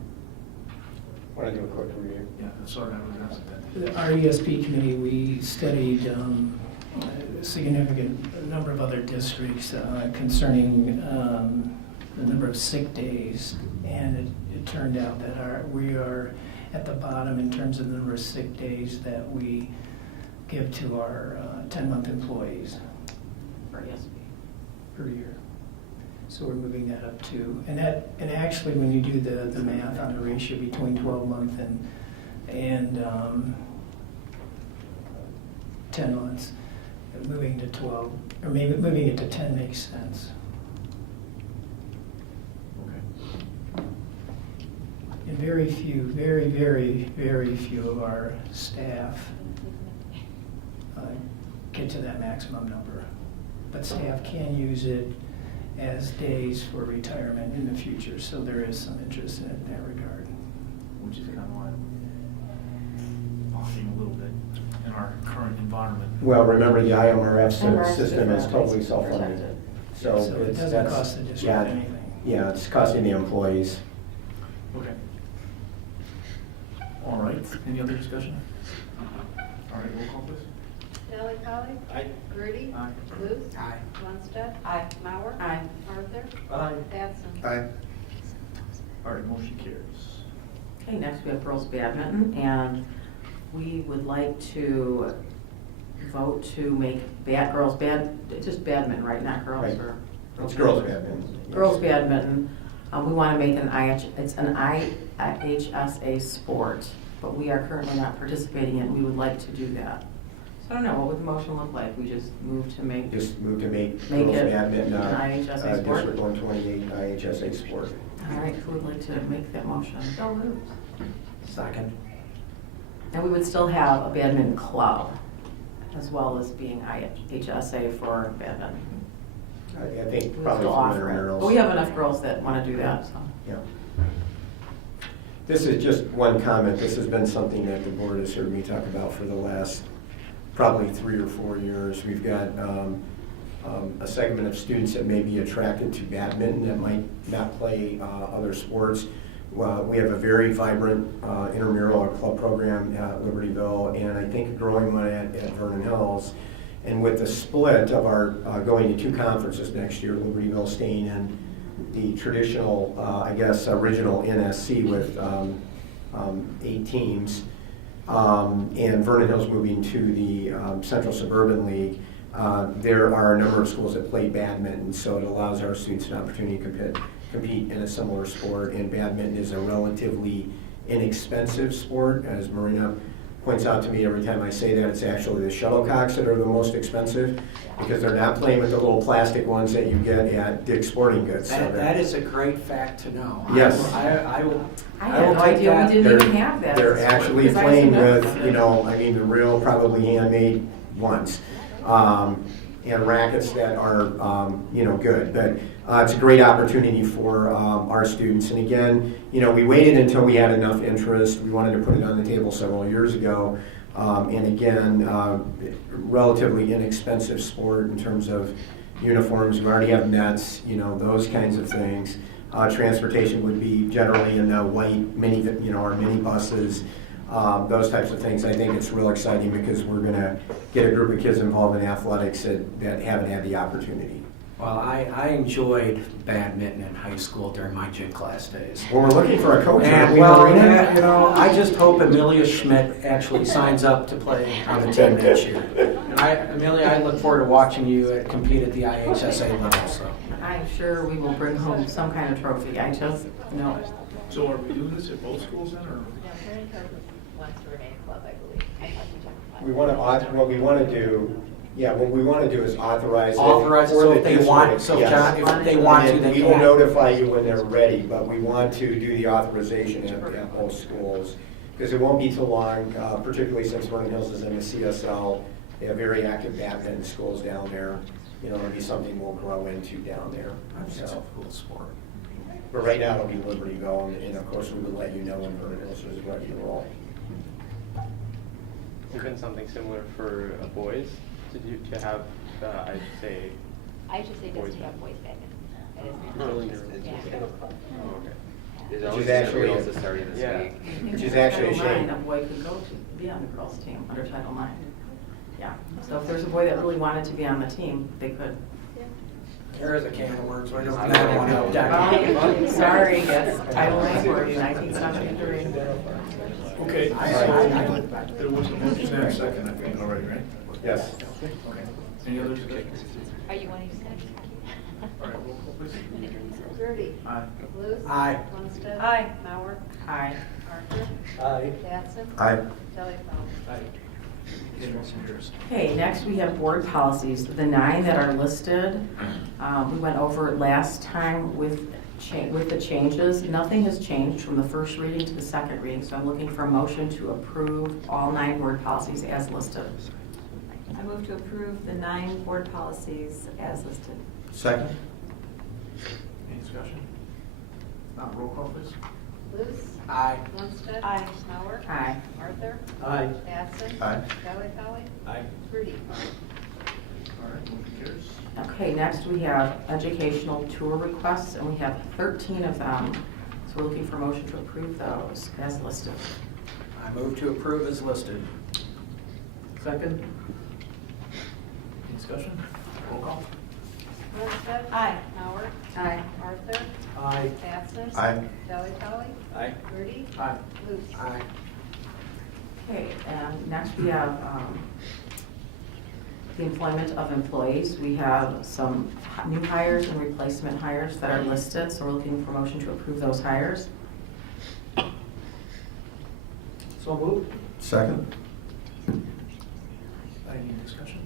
Want to do a quick review? Yeah, sorry, I was absent that. Our ESP committee, we studied a significant number of other districts concerning the number of sick days, and it turned out that we are at the bottom in terms of the number of sick days that we give to our 10-month employees For ESP. per year. So we're moving that up too. And actually, when you do the math on the ratio between 12-month and 10 months, moving to 12, or maybe moving it to 10 makes sense. And very few, very few of our staff get to that maximum number. But staff can use it as days for retirement in the future, so there is some interest in it in that regard. Which is kind of why balking a little bit in our current environment. Well, remember the IMRF system is totally self-funded. So it doesn't cost the district anything. Yeah, it's costing the employees. Okay. All right, any other discussion? All right, roll call please. Delli Polly? Aye. Grudy? Aye. Luce? Aye. Lundstedt? Aye. Mauer? Aye. Arthur? Aye. Batson? Aye. All right, motion carries. Okay, next we have girls badminton, and we would like to vote to make just badminton, right, not girls? Right. Or It's girls badminton. Girls badminton. We want to make it's an IHSA sport, but we are currently not participating in it. We would like to do that. So I don't know, what would the motion look like? We just move to make Make it girls badminton an IHSA sport? District 128 IHSA sport. All right, who would like to make that motion? So moved. Second. And we would still have a badminton club, as well as being IHSA for badminton. I think We would probably still for offer it. girls. But we have enough girls that want to do that, so. Yeah. This is just one comment. This has been something that the board has heard me talk about for the last probably 3 or 4 years. We've got a segment of students that may be attracted to badminton that might not play other sports. We have a very vibrant intramural or club program at Libertyville, and I think a growing one at Vernon Hills. And with the split of our going to 2 conferences next year, Libertyville staying in the traditional, original NSC with 8 teams, and Vernon Hills moving to the Central Suburban League, there are a number of schools that play badminton, so it allows our students an opportunity to compete in a similar sport, and badminton is a relatively inexpensive sport. As Marina points out to me every time I say that, it's actually the shuttlecocks that are the most expensive, because they're not playing with the little plastic ones that you get at Dick's Sporting Goods. That is a great fact to know. Yes. I will had no idea we didn't even have that. They're actually Because I playing used to with, know. the real, probably handmade ones. And rackets that are, good. But it's a great opportunity for our students. And again, we waited until we had enough interest. We wanted to put it on the table several years ago. And again, relatively inexpensive sport in terms of uniforms. We already have nets, those kinds of things. Transportation would be generally in the white our mini buses. Those types of things. I think it's real exciting because we're going to get a group of kids involved in athletics that haven't had the opportunity. Well, I enjoyed badminton in high school during my gym class days. Well, we're looking for a coach. And, I just hope Amelia Schmidt actually signs up to play on the team next year. And Amelia, I look forward to watching you compete at the IHSA level. So I'm sure we will bring home some kind of trophy. I just know it. So are we doing this at both schools then, or? Wants to remain a club, I believe. What we want to do is authorize it. Authorize it, for so the if they district. want, so Yes. John, if they want to, And they we can. will notify you when they're ready, but we want to do the authorization at both schools. Because it won't be too long, particularly since Vernon Hills is in the CSL. They have very active badminton schools down there. It'll be something we'll grow into down there. It's a cool sport. But right now it'll be Libertyville, and of course we will let you know when Vernon Hills is ready to roll. Even something similar for boys to have, I'd say. I should say doesn't have boys badminton. That is Which is actually, which is actually a Title IX, shame. a boy could go to be on the girls' team under Title IX. Yeah, so if there's a boy that really wanted to be on the team, they could. There is a can of worms. I don't have one out there. Sorry, yes, Title IX for you, 1973. Okay, so there was a motion and a second, I think, already, right? Yes. Okay. Any other discussion? Are you wanting to say? All right, roll call please. Grudy? Aye. Luce? Aye. Lundstedt? Aye. Mauer? Aye. Arthur? Aye. Batson? Aye. Delli Polly? Aye. Okay, motion carries. Okay, next we have board policies. The 9 that are listed, we went over last time with the changes. Nothing has changed from the first reading to the second reading, so I'm looking for a motion to approve all 9 board policies as listed. I move to approve the 9 board policies as listed. Second? Any discussion? Not roll call, please. Luce. Aye. Lundstedt. Aye. Mauer. Aye. Arthur. Aye. Batson. Aye. Delli. Aye. Rudy. All right, motion carries. Okay, next we have educational tour requests, and we have 13 of them. So we're looking for a motion to approve those as listed. I move to approve as listed. Second. Any discussion? Roll call. Lundstedt. Aye. Mauer. Aye. Arthur. Aye. Batson. Aye. Delli. Aye. Rudy. Aye. Luce. Aye. Okay, and next we have the employment of employees. We have some new hires and replacement hires that are listed, so we're looking for motion to approve those hires. So moved. Second? Any discussion?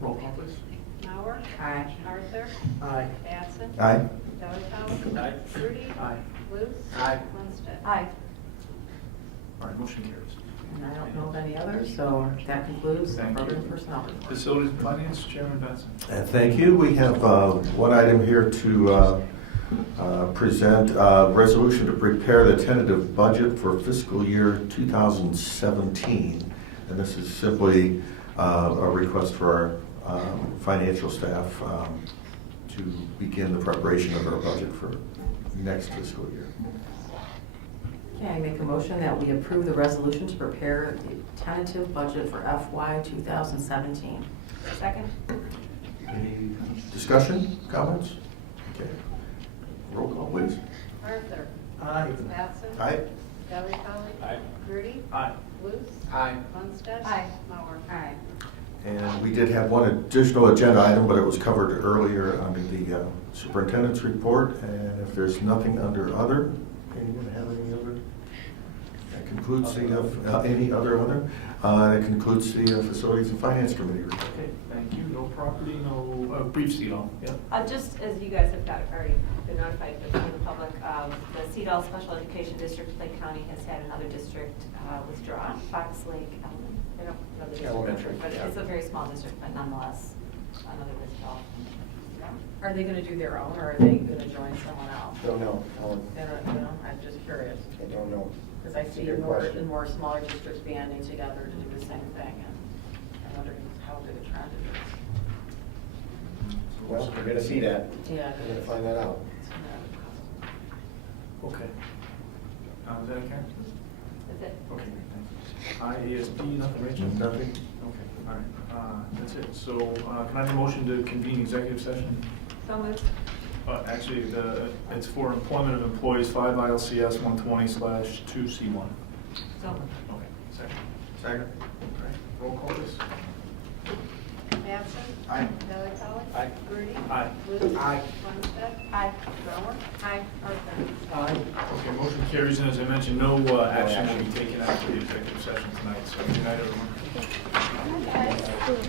Roll call, please. Mauer. Aye. Arthur. Aye. Batson. Aye. Delli. Aye. Rudy. Aye. Luce. Aye. Lundstedt. Aye. All right, motion carries. And I don't know of any others, so that concludes the Thank you. program personnel. Facilities and Finance, Chairman Benson. Thank you. We have one item here to present, resolution to prepare the tentative budget for fiscal year 2017. And this is simply a request for our financial staff to begin the preparation of our budget for next fiscal year. Okay, I make a motion that we approve the resolution to prepare the tentative budget for FY 2017. Second. Any discussion, comments? Okay. Roll call, please. Arthur. Aye. Batson. Aye. Delli. Aye. Rudy. Aye. Luce. Aye. Lundstedt. Aye. Mauer. Aye. And we did have one additional agenda item, but it was covered earlier under the superintendent's report. And if there's nothing under other, anyone have any other? That concludes the, any other? That concludes the Facilities and Finance Committee report. Okay, thank you. No property, no, brief CEDAW, yeah. Just as you guys have already been notified from the public, the CEDAW Special Education District, Lake County has had another district withdraw, Fox Lake, I don't know the district, Elementary, but yeah. it's a very small district, but nonetheless, another withdrawal. Are they gonna do their own, or are they gonna join someone else? Don't know. They don't know, I'm just curious, I don't know. because I see Good more question. and more smaller districts banding together to do the same thing, and I'm wondering how big a trend it is. Well, we're gonna see that. Yeah. We're gonna find that out. Okay. Is that okay? That's it. Okay, thanks. IASD, nothing, Rachel? Nothing? Okay, all right, that's it. So, can I have a motion to convene executive session? So moved. Actually, it's for employment of employees, 5 ILCS 120/2C1. So moved. Okay, second. Second. All right, roll call, please. Batson. Aye. Delli. Aye. Rudy. Aye. Luce. Aye. Lundstedt. Aye. Mauer. Aye. Arthur. Aye. Okay, motion carries, and as I mentioned, no action will be taken after the executive session tonight, so good night, everyone.